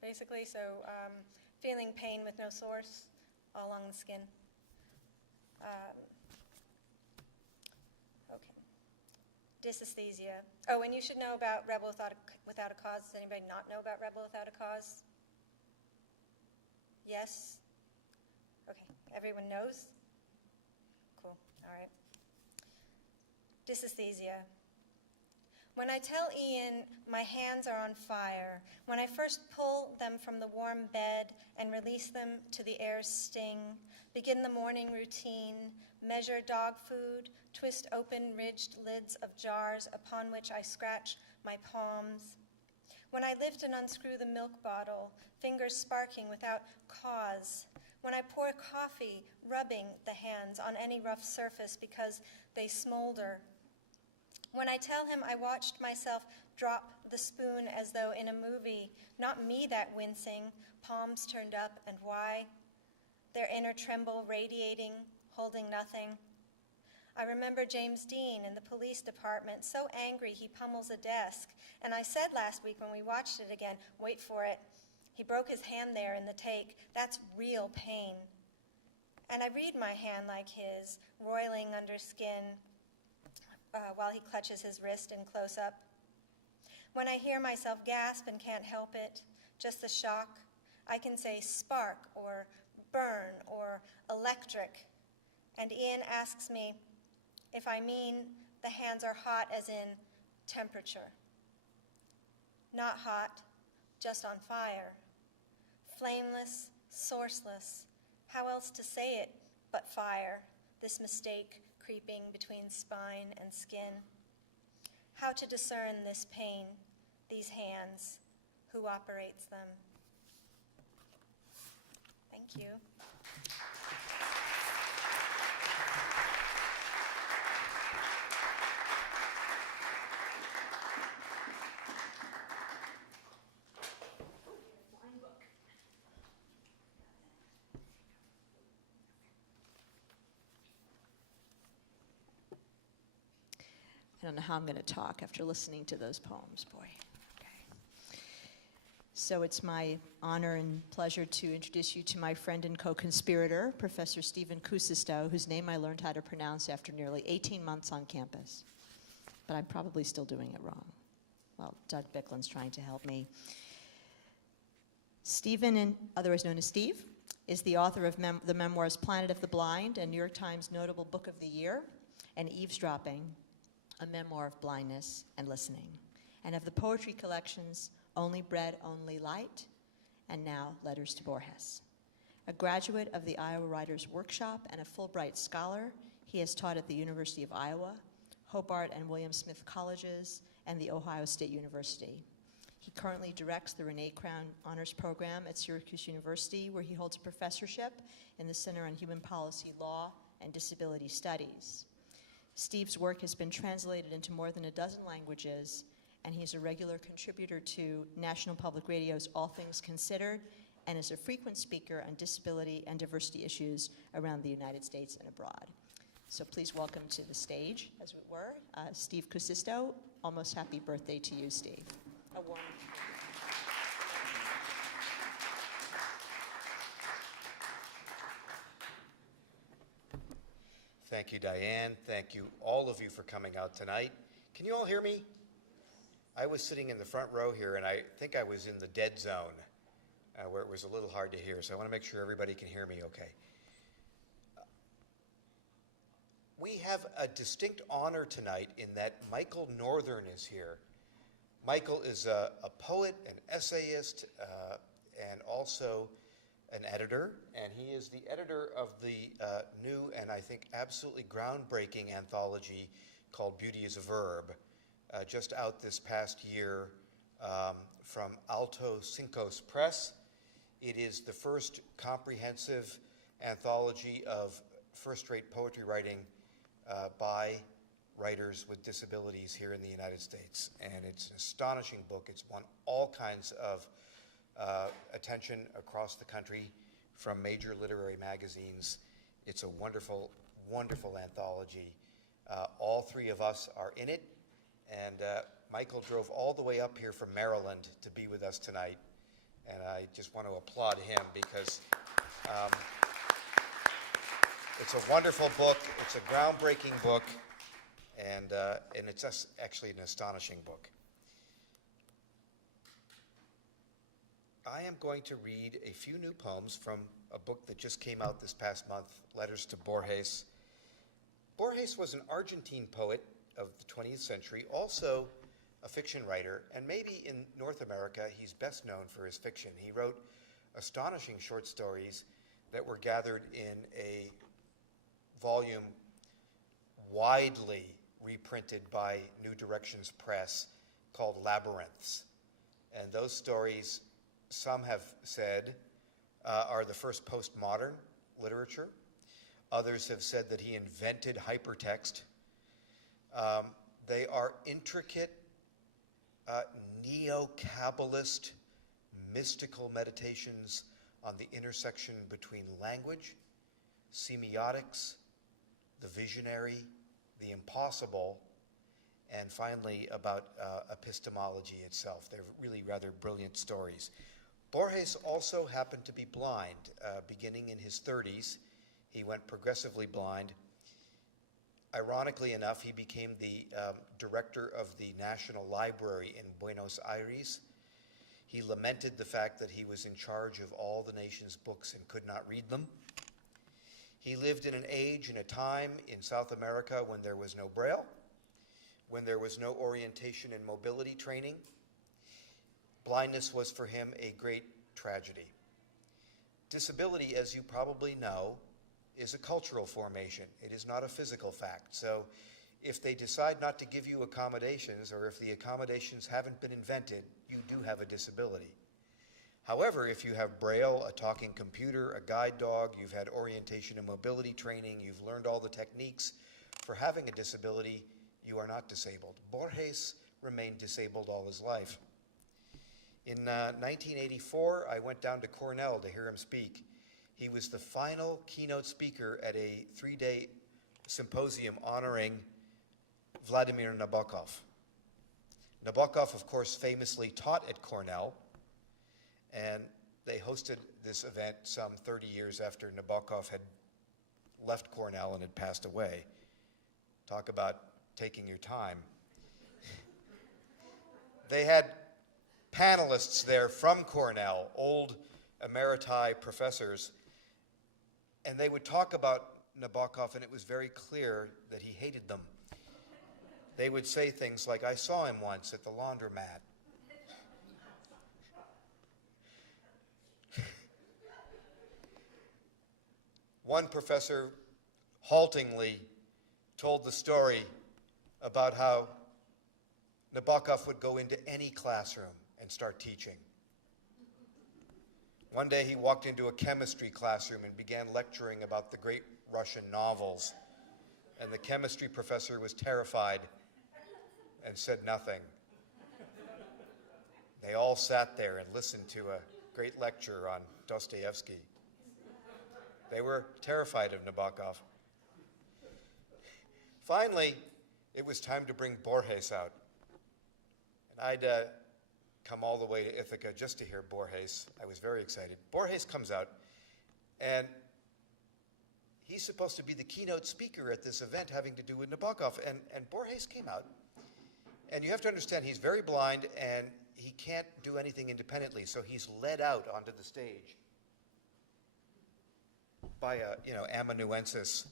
basically, so feeling pain with no source all along the skin. Okay. Dysesthesia. Oh, and you should know about Rebel Without a Cause. Does anybody not know about Rebel Without a Cause? Yes? Okay, everyone knows? Cool, all right. Dysesthesia. When I tell Ian my hands are on fire, when I first pull them from the warm bed and release them to the air's sting, begin the morning routine, measure dog food, twist open ridged lids of jars upon which I scratch my palms. When I lift and unscrew the milk bottle, fingers sparking without cause. When I pour coffee, rubbing the hands on any rough surface because they smolder. When I tell him I watched myself drop the spoon as though in a movie, not me that wincing, palms turned up, and why? Their inner tremble radiating, holding nothing. I remember James Dean in the police department, so angry he pummels a desk. And I said last week when we watched it again, wait for it, he broke his hand there in the take. That's real pain. And I read my hand like his, roiling under skin, while he clutches his wrist in close-up. When I hear myself gasp and can't help it, just the shock, I can say spark or burn or electric. And Ian asks me if I mean the hands are hot as in temperature. Not hot, just on fire. Flameless, sourceless. How else to say it but fire, this mistake creeping between spine and skin? How to discern this pain, these hands, who operates them? Thank you. I don't know how I'm going to talk after listening to those poems, boy. Okay. So it's my honor and pleasure to introduce you to my friend and co-conspirator, Professor Stephen Kuusisto, whose name I learned how to pronounce after nearly 18 months on campus. But I'm probably still doing it wrong. Well, Doug Bicklin's trying to help me. Stephen, otherwise known as Steve, is the author of the memoirs Planet of the Blind and New York Times Notable Book of the Year, and Eavesdropping, a memoir of blindness and listening, and of the poetry collections Only Bread, Only Light, and now Letters to Borges. A graduate of the Iowa Writers Workshop and a Fulbright Scholar, he has taught at the University of Iowa, Hobart and William Smith Colleges, and the Ohio State University. He currently directs the Renee Crown Honors Program at Syracuse University, where he holds a professorship in the Center on Human Policy Law and Disability Studies. Steve's work has been translated into more than a dozen languages, and he's a regular contributor to National Public Radio's All Things Considered, and is a frequent speaker on disability and diversity issues around the United States and abroad. So please welcome to the stage, as it were, Steve Kuusisto. Almost happy birthday to you, Steve. A warm Thank you, Diane. Thank you, all of you, for coming out tonight. Can you all hear me? I was sitting in the front row here, and I think I was in the dead zone, where it was a little hard to hear, so I want to make sure everybody can hear me okay. We have a distinct honor tonight in that Michael Northern is here. Michael is a poet, an essayist, and also an editor, and he is the editor of the new and I think absolutely groundbreaking anthology called Beauty is a Verb, just out this past year from Alto Cincos Press. It is the first comprehensive anthology of first-rate poetry writing by writers with disabilities here in the United States, and it's an astonishing book. It's won all kinds of attention across the country from major literary magazines. It's a wonderful, wonderful anthology. All three of us are in it, and Michael drove all the way up here from Maryland to be with us tonight, and I just want to applaud him because it's a wonderful book. It's a groundbreaking book, and it's actually an astonishing book. I am going to read a few new poems from a book that just came out this past month, Letters to Borges. Borges was an Argentine poet of the 20th century, also a fiction writer, and maybe in North America he's best known for his fiction. He wrote astonishing short stories that were gathered in a volume widely reprinted by New Directions Press called Labyrinths. And those stories, some have said, are the first postmodern literature. Others have said that he invented hypertext. They are intricate, neo-Kabbalist, mystical meditations on the intersection between language, semiotics, the visionary, the impossible, and finally about epistemology itself. They're really rather brilliant stories. Borges also happened to be blind. Beginning in his 30s, he went progressively blind. Ironically enough, he became the director of the National Library in Buenos Aires. He lamented the fact that he was in charge of all the nation's books and could not read them. He lived in an age and a time in South America when there was no Braille, when there was no orientation and mobility training. Blindness was for him a great tragedy. Disability, as you probably know, is a cultural formation. It is not a physical fact. So if they decide not to give you accommodations, or if the accommodations haven't been invented, you do have a disability. However, if you have Braille, a talking computer, a guide dog, you've had orientation and mobility training, you've learned all the techniques for having a disability, you are not disabled. Borges remained disabled all his life. In 1984, I went down to Cornell to hear him speak. He was the final keynote speaker at a 3-day symposium honoring Vladimir Nabokov. Nabokov, of course, famously taught at Cornell, and they hosted this event some 30 years after Nabokov had left Cornell and had passed away. Talk about taking your time. They had panelists there from Cornell, old emeriti professors, and they would talk about Nabokov, and it was very clear that he hated them. They would say things like, "I saw him once at the laundromat." One professor haltingly told the story about how Nabokov would go into any classroom and start teaching. One day he walked into a chemistry classroom and began lecturing about the great Russian novels, and the chemistry professor was terrified and said nothing. They all sat there and listened to a great lecture on Dostoevsky. They were terrified of Nabokov. Finally, it was time to bring Borges out. And I'd come all the way to Ithaca just to hear Borges. I was very excited. Borges comes out, and he's supposed to be the keynote speaker at this event having to do with Nabokov. And Borges came out, and you have to understand he's very blind, and he can't do anything independently, so he's led out onto the stage by a, amanuensis.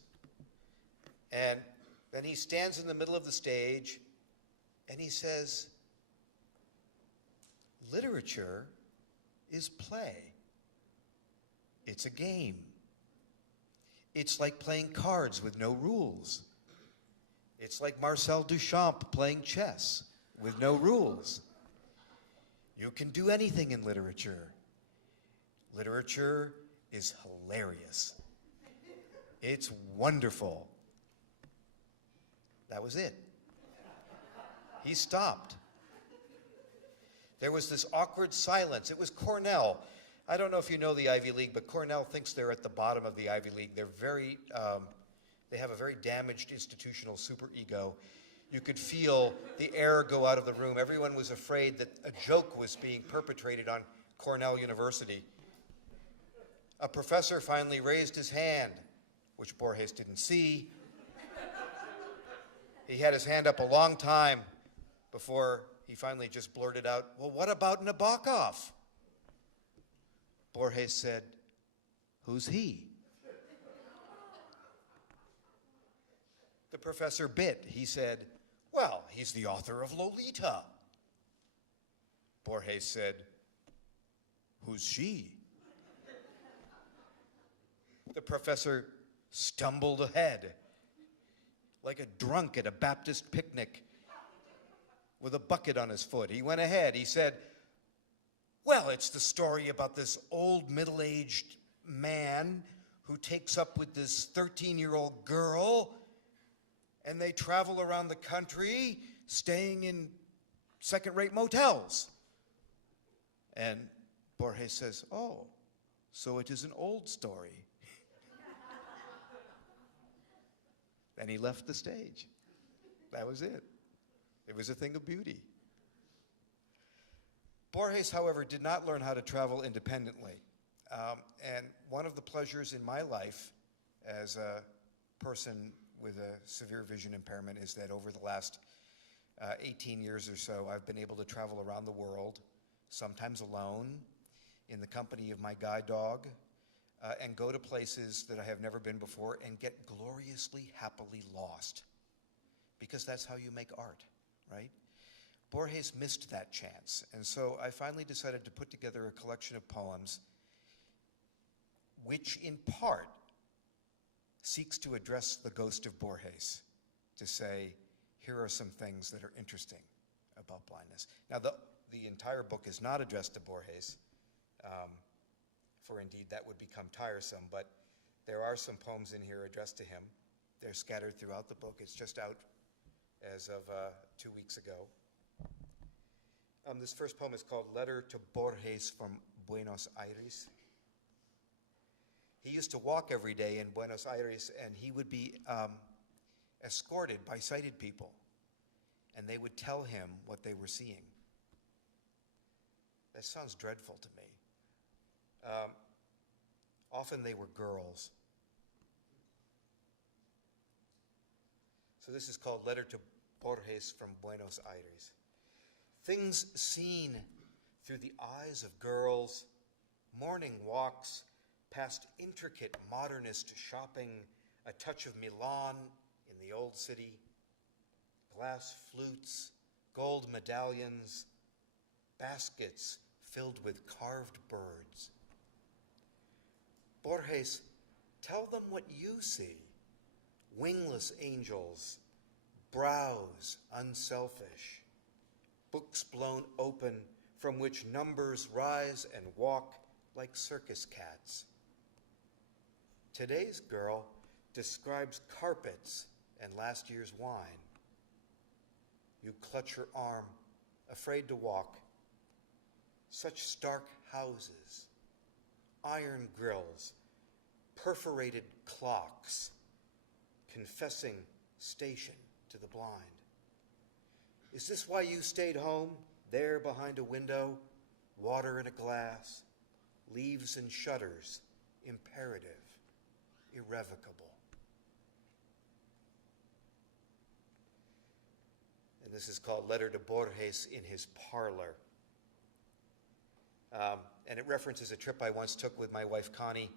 And then he stands in the middle of the stage, and he says, "Literature is play. It's a game. It's like playing cards with no rules. It's like Marcel Duchamp playing chess with no rules. You can do anything in literature. Literature is hilarious. It's wonderful." That was it. He stopped. There was this awkward silence. It was Cornell. I don't know if you know the Ivy League, but Cornell thinks they're at the bottom of the Ivy League. They're they have a very damaged institutional superego. You could feel the air go out of the room. Everyone was afraid that a joke was being perpetrated on Cornell University. A professor finally raised his hand, which Borges didn't see. He had his hand up a long time before he finally just blurted out, "Well, what about Nabokov?" Borges said, "Who's he?" The professor bit. He said, "Well, he's the author of Lolita." Borges said, "Who's she?" The professor stumbled ahead like a drunk at a Baptist picnic with a bucket on his foot. He went ahead. He said, "Well, it's the story about this old middle-aged man who takes up with this 13-year-old girl, and they travel around the country staying in second-rate motels." And Borges says, "Oh, so it is an old story." And he left the stage. That was it. It was a thing of beauty. Borges, however, did not learn how to travel independently. And one of the pleasures in my life as a person with a severe vision impairment is that over the last 18 years or so, I've been able to travel around the world, sometimes alone, in the company of my guide dog, and go to places that I have never been before and get gloriously, happily lost. Because that's how you make art, right? Borges missed that chance, and so I finally decided to put together a collection of poems which, in part, seeks to address the ghost of Borges, to say, here are some things that are interesting about blindness. Now, the entire book is not addressed to Borges, for indeed that would become tiresome, but there are some poems in here addressed to him. They're scattered throughout the book. It's just out as of 2 weeks ago. This first poem is called Letter to Borges from Buenos Aires. He used to walk every day in Buenos Aires, and he would be escorted by sighted people, and they would tell him what they were seeing. That sounds dreadful to me. Often they were girls. So this is called Letter to Borges from Buenos Aires. Things seen through the eyes of girls, morning walks, past intricate modernist shopping, a touch of Milan in the old city, glass flutes, gold medallions, baskets filled with carved birds. Borges, tell them what you see. Wingless angels, brows unselfish, books blown open from which numbers rise and walk like circus cats. Today's girl describes carpets and last year's wine. You clutch her arm, afraid to walk. Such stark houses, iron grills, perforated clocks, confessing station to the blind. Is this why you stayed home, there behind a window, water in a glass, leaves and shutters, imperative, irrevocable? And this is called Letter to Borges in his Parlor. And it references a trip I once took with my wife Connie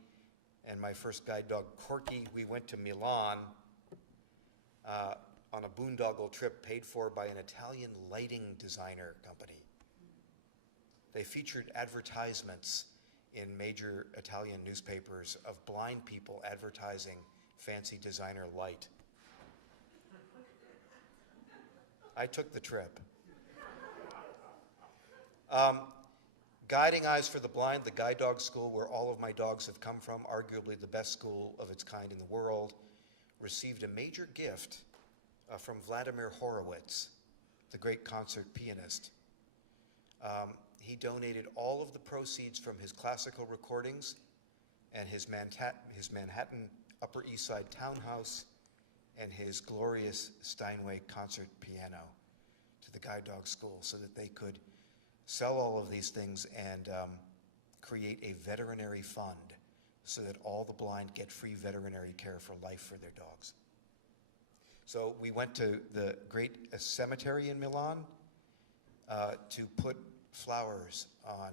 and my first guide dog Corky. We went to Milan on a boondoggle trip paid for by an Italian lighting designer company. They featured advertisements in major Italian newspapers of blind people advertising fancy designer light. I took the trip. Guiding Eyes for the Blind, the guide dog school where all of my dogs have come from, arguably the best school of its kind in the world, received a major gift from Vladimir Horowitz, the great concert pianist. He donated all of the proceeds from his classical recordings and his Manhattan Upper East Side townhouse and his glorious Steinway concert piano to the guide dog school so that they could sell all of these things and create a veterinary fund so that all the blind get free veterinary care for life for their dogs. So we went to the great cemetery in Milan to put flowers on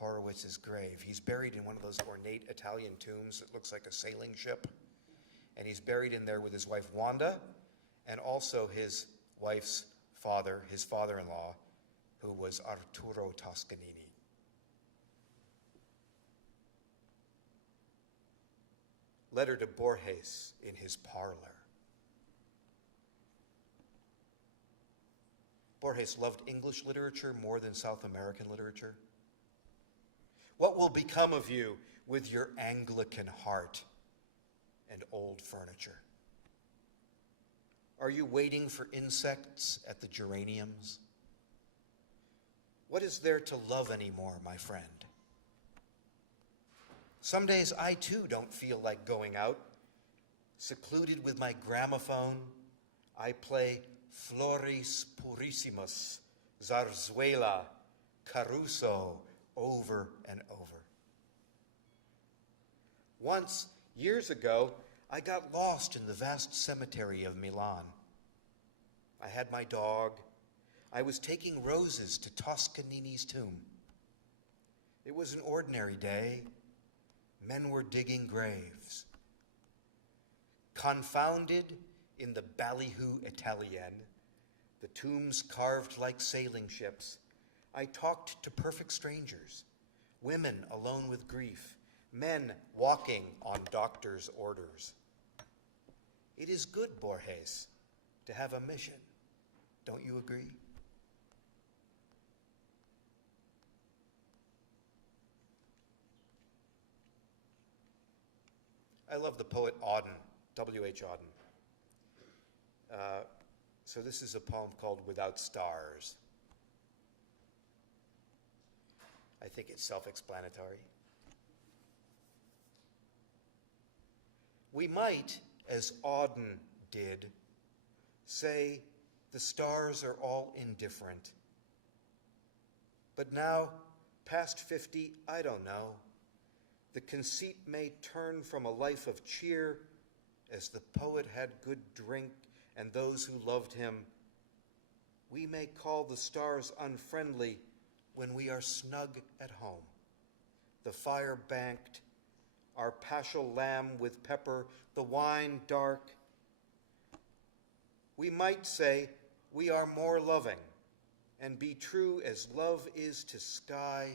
Horowitz's grave. He's buried in one of those ornate Italian tombs that looks like a sailing ship. And he's buried in there with his wife Wanda and also his wife's father, his father-in-law, who was Arturo Toscanini. Letter to Borges in his Parlor. Borges loved English literature more than South American literature. What will become of you with your Anglican heart and old furniture? Are you waiting for insects at the geraniums? What is there to love anymore, my friend? Some days I too don't feel like going out. Secluded with my gramophone, I play Floris Purissimus, Zarzuela, Caruso over and over. Once, years ago, I got lost in the vast cemetery of Milan. I had my dog. I was taking roses to Toscanini's tomb. It was an ordinary day. Men were digging graves. Confounded in the ballyhoo Italienne, the tombs carved like sailing ships, I talked to perfect strangers, women alone with grief, men walking on doctor's orders. It is good, Borges, to have a mission. Don't you agree? I love the poet Auden, W.H. Auden. So this is a poem called Without Stars. I think it's self-explanatory. We might, as Auden did, say the stars are all indifferent. But now, past 50, I don't know. The conceit may turn from a life of cheer, as the poet had good drink and those who loved him. We may call the stars unfriendly when we are snug at home, the fire banked, our paschal lamb with pepper, the wine dark. We might say we are more loving, and be true as love is to sky,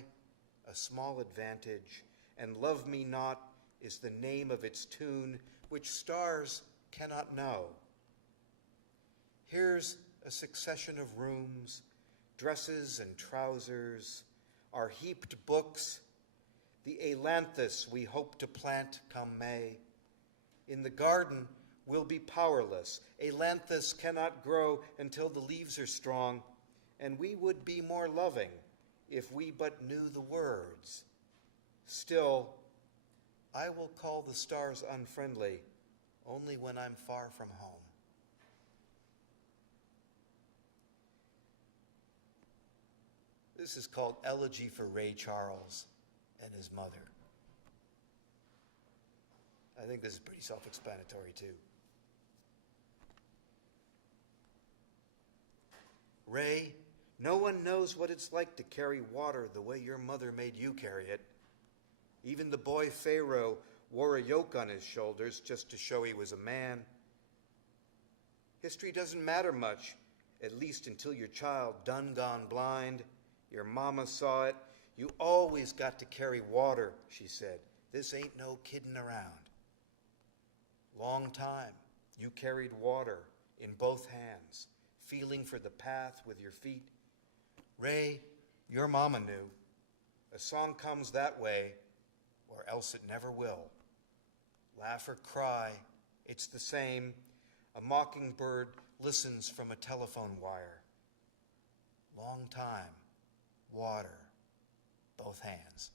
a small advantage, and love me not is the name of its tune, which stars cannot know. Here's a succession of rooms, dresses and trousers, our heaped books, the ailanthus we hope to plant come May. In the garden, we'll be powerless. Ailanthus cannot grow until the leaves are strong, and we would be more loving if we but knew the words. Still, I will call the stars unfriendly only when I'm far from home. This is called Elegy for Ray Charles and his mother. I think this is pretty self-explanatory too. Ray, no one knows what it's like to carry water the way your mother made you carry it. Even the boy Pharaoh wore a yoke on his shoulders just to show he was a man. History doesn't matter much, at least until your child done gone blind. Your mama saw it. You always got to carry water, she said. This ain't no kidding around. Long time, you carried water in both hands, feeling for the path with your feet. Ray, your mama knew. A song comes that way, or else it never will. Laugh or cry, it's the same. A mockingbird listens from a telephone wire. Long time, water, both hands.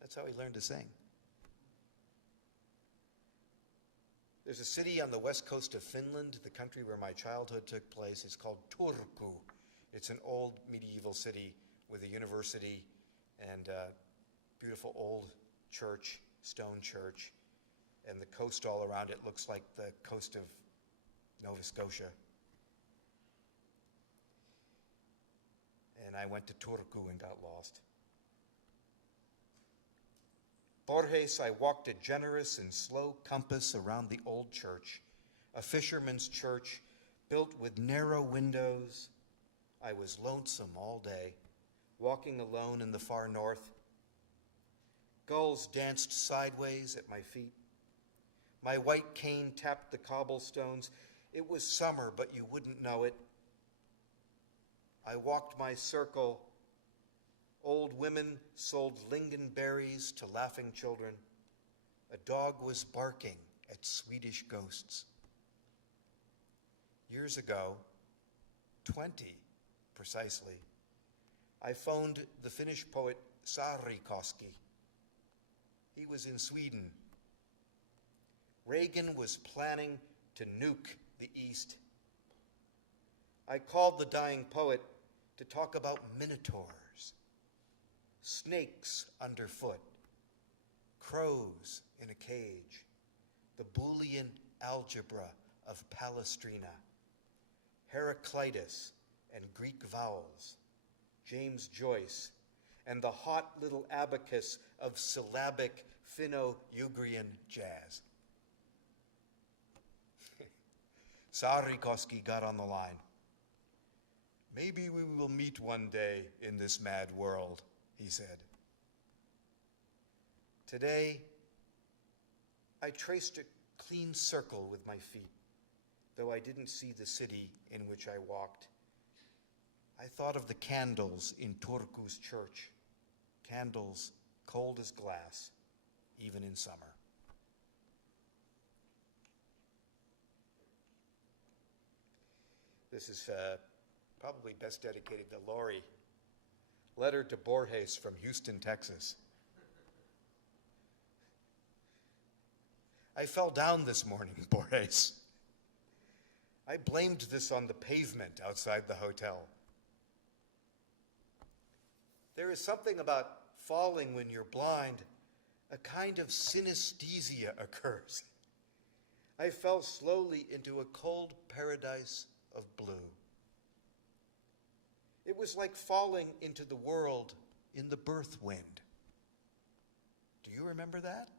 That's how he learned to sing. There's a city on the west coast of Finland, the country where my childhood took place. It's called Turku. It's an old medieval city with a university and a beautiful old church, stone church, and the coast all around it looks like the coast of Nova Scotia. And I went to Turku and got lost. Borges, I walked a generous and slow compass around the old church, a fisherman's church built with narrow windows. I was lonesome all day, walking alone in the far north. Gulls danced sideways at my feet. My white cane tapped the cobblestones. It was summer, but you wouldn't know it. I walked my circle. Old women sold lingonberries to laughing children. A dog was barking at Swedish ghosts. Years ago, 20 precisely, I phoned the Finnish poet Saarikoski. He was in Sweden. Reagan was planning to nuke the East. I called the dying poet to talk about minotaurs. snakes underfoot, crows in a cage, the Boolean algebra of Palestrina, Heraclitus and Greek vowels, James Joyce, and the hot little abacus of syllabic Finno-Ugrian jazz. Saarikoski got on the line. "Maybe we will meet one day in this mad world," he said. Today, I traced a clean circle with my feet, though I didn't see the city in which I walked. I thought of the candles in Turku's church, candles cold as glass, even in summer. This is probably best dedicated to Laurie. Letter to Borges from Houston, Texas. I fell down this morning, Borges. I blamed this on the pavement outside the hotel. There is something about falling when you're blind. A kind of synesthesia occurs. I fell slowly into a cold paradise of blue. It was like falling into the world in the birth wind. Do you remember that?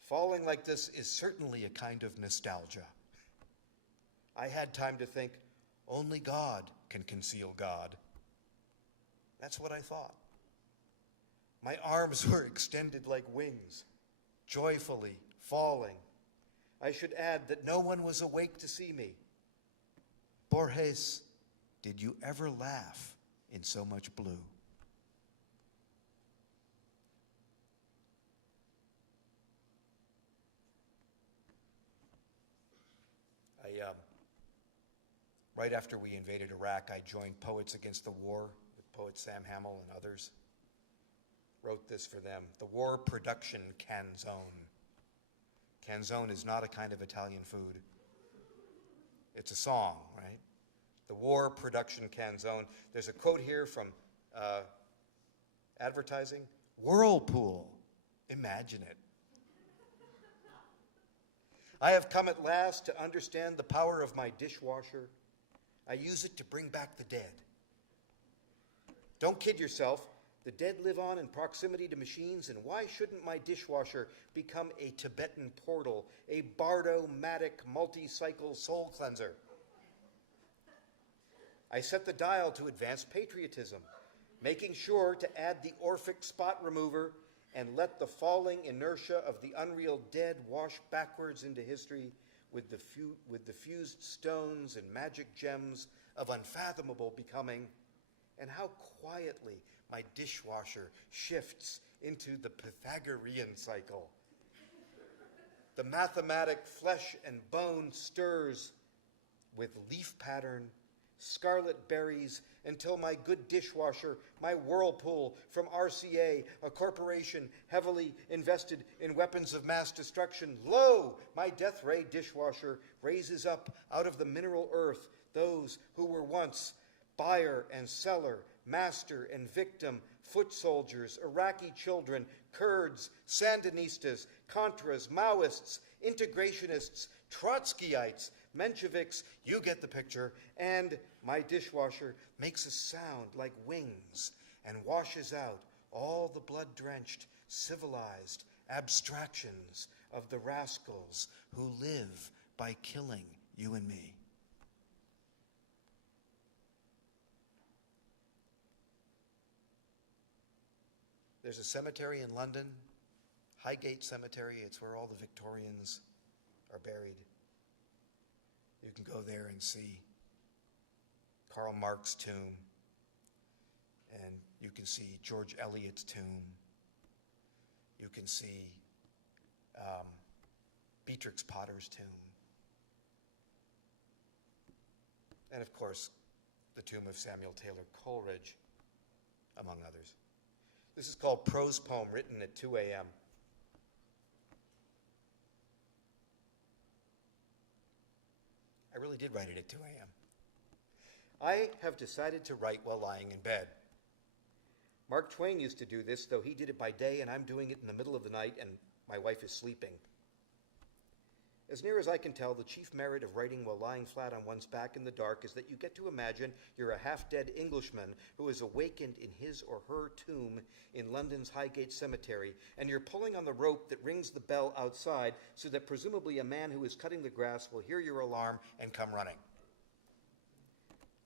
Falling like this is certainly a kind of nostalgia. I had time to think, only God can conceal God. That's what I thought. My arms were extended like wings, joyfully falling. I should add that no one was awake to see me. Borges, did you ever laugh in so much blue? Right after we invaded Iraq, I joined Poets Against the War with poet Sam Hamill and others. Wrote this for them. The war production canzone. Canzone is not a kind of Italian food. It's a song, right? The war production canzone. There's a quote here from advertising. Whirlpool. Imagine it. I have come at last to understand the power of my dishwasher. I use it to bring back the dead. Don't kid yourself. The dead live on in proximity to machines, and why shouldn't my dishwasher become a Tibetan portal, a bardo-matic multi-cycle soul cleanser? I set the dial to advance patriotism, making sure to add the Orphic spot remover and let the falling inertia of the unreal dead wash backwards into history with the fused stones and magic gems of unfathomable becoming, and how quietly my dishwasher shifts into the Pythagorean cycle. The mathematic flesh and bone stirs with leaf pattern, scarlet berries, until my good dishwasher, my Whirlpool from RCA, a corporation heavily invested in weapons of mass destruction, lo, my death ray dishwasher raises up out of the mineral earth those who were once buyer and seller, master and victim, foot soldiers, Iraqi children, Kurds, Sandinistas, Contras, Maoists, integrationists, Trotskyites, Mensheviks, you get the picture, and my dishwasher makes a sound like wings and washes out all the blood-drenched, civilized abstractions of the rascals who live by killing you and me. There's a cemetery in London, Highgate Cemetery. It's where all the Victorians are buried. You can go there and see Karl Marx's tomb, and you can see George Eliot's tomb. You can see Beatrix Potter's tomb. And of course, the tomb of Samuel Taylor Coleridge, among others. This is called Prose Poem Written at 2 a.m. I really did write it at 2 a.m. I have decided to write while lying in bed. Mark Twain used to do this, though he did it by day, and I'm doing it in the middle of the night, and my wife is sleeping. As near as I can tell, the chief merit of writing while lying flat on one's back in the dark is that you get to imagine you're a half-dead Englishman who is awakened in his or her tomb in London's Highgate Cemetery, and you're pulling on the rope that rings the bell outside so that presumably a man who is cutting the grass will hear your alarm and come running.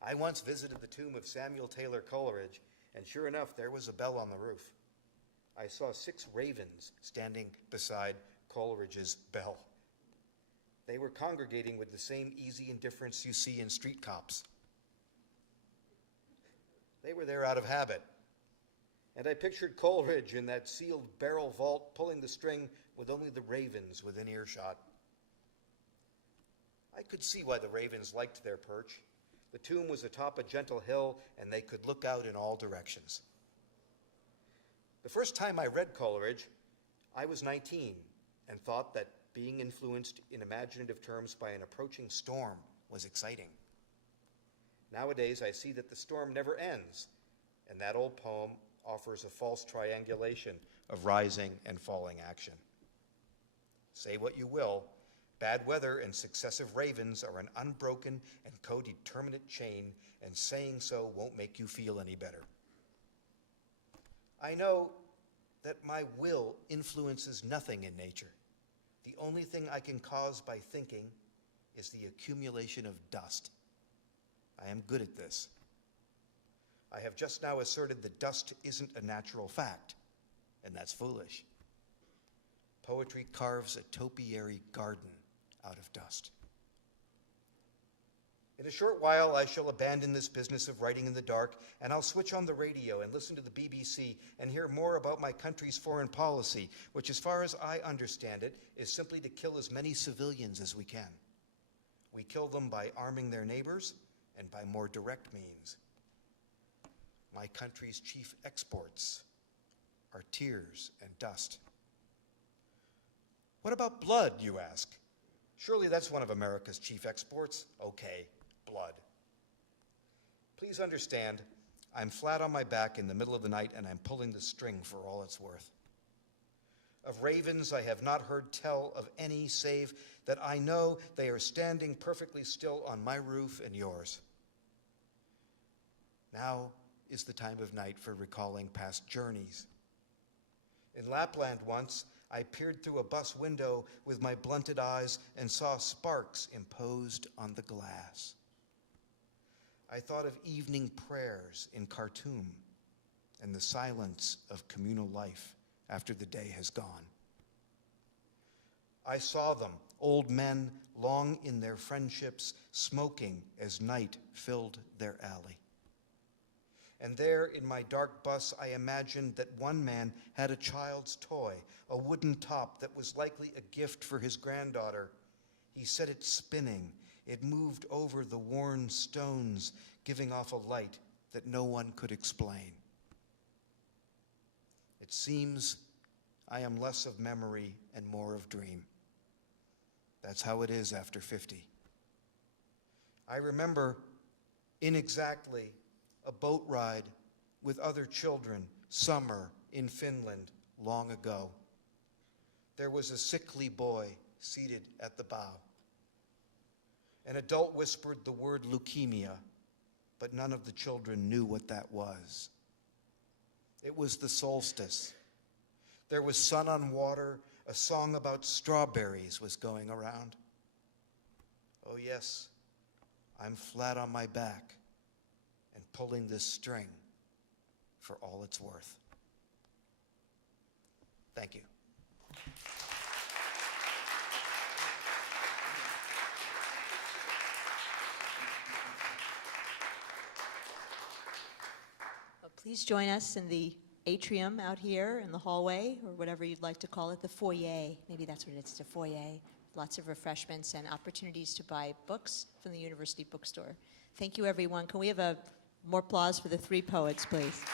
I once visited the tomb of Samuel Taylor Coleridge, and sure enough, there was a bell on the roof. I saw 6 ravens standing beside Coleridge's bell. They were congregating with the same easy indifference you see in street cops. They were there out of habit. And I pictured Coleridge in that sealed barrel vault pulling the string with only the ravens within earshot. I could see why the ravens liked their perch. The tomb was atop a gentle hill, and they could look out in all directions. The first time I read Coleridge, I was 19 and thought that being influenced in imaginative terms by an approaching storm was exciting. Nowadays, I see that the storm never ends, and that old poem offers a false triangulation of rising and falling action. Say what you will, bad weather and successive ravens are an unbroken and codeterminate chain, and saying so won't make you feel any better. I know that my will influences nothing in nature. The only thing I can cause by thinking is the accumulation of dust. I am good at this. I have just now asserted that dust isn't a natural fact, and that's foolish. Poetry carves a topiary garden out of dust. In a short while, I shall abandon this business of writing in the dark, and I'll switch on the radio and listen to the BBC and hear more about my country's foreign policy, which, as far as I understand it, is simply to kill as many civilians as we can. We kill them by arming their neighbors and by more direct means. My country's chief exports are tears and dust. What about blood, you ask? Surely that's one of America's chief exports. Okay, blood. Please understand, I'm flat on my back in the middle of the night and I'm pulling the string for all it's worth. Of ravens I have not heard tell of any save that I know they are standing perfectly still on my roof and yours. Now is the time of night for recalling past journeys. In Lapland once, I peered through a bus window with my blunted eyes and saw sparks imposed on the glass. I thought of evening prayers in Khartoum and the silence of communal life after the day has gone. I saw them, old men long in their friendships, smoking as night filled their alley. And there in my dark bus, I imagined that one man had a child's toy, a wooden top that was likely a gift for his granddaughter. He set it spinning. It moved over the worn stones, giving off a light that no one could explain. It seems I am less of memory and more of dream. That's how it is after 50. I remember inexactly a boat ride with other children, summer in Finland, long ago. There was a sickly boy seated at the bow. An adult whispered the word leukemia, but none of the children knew what that was. It was the solstice. There was sun on water. A song about strawberries was going around. Oh yes, I'm flat on my back and pulling this string for all it's worth. Thank you. Please join us in the atrium out here in the hallway, or whatever you'd like to call it, the foyer. Maybe that's what it's, the foyer. Lots of refreshments and opportunities to buy books from the University Bookstore. Thank you, everyone. Can we have more applause for the 3 poets, please?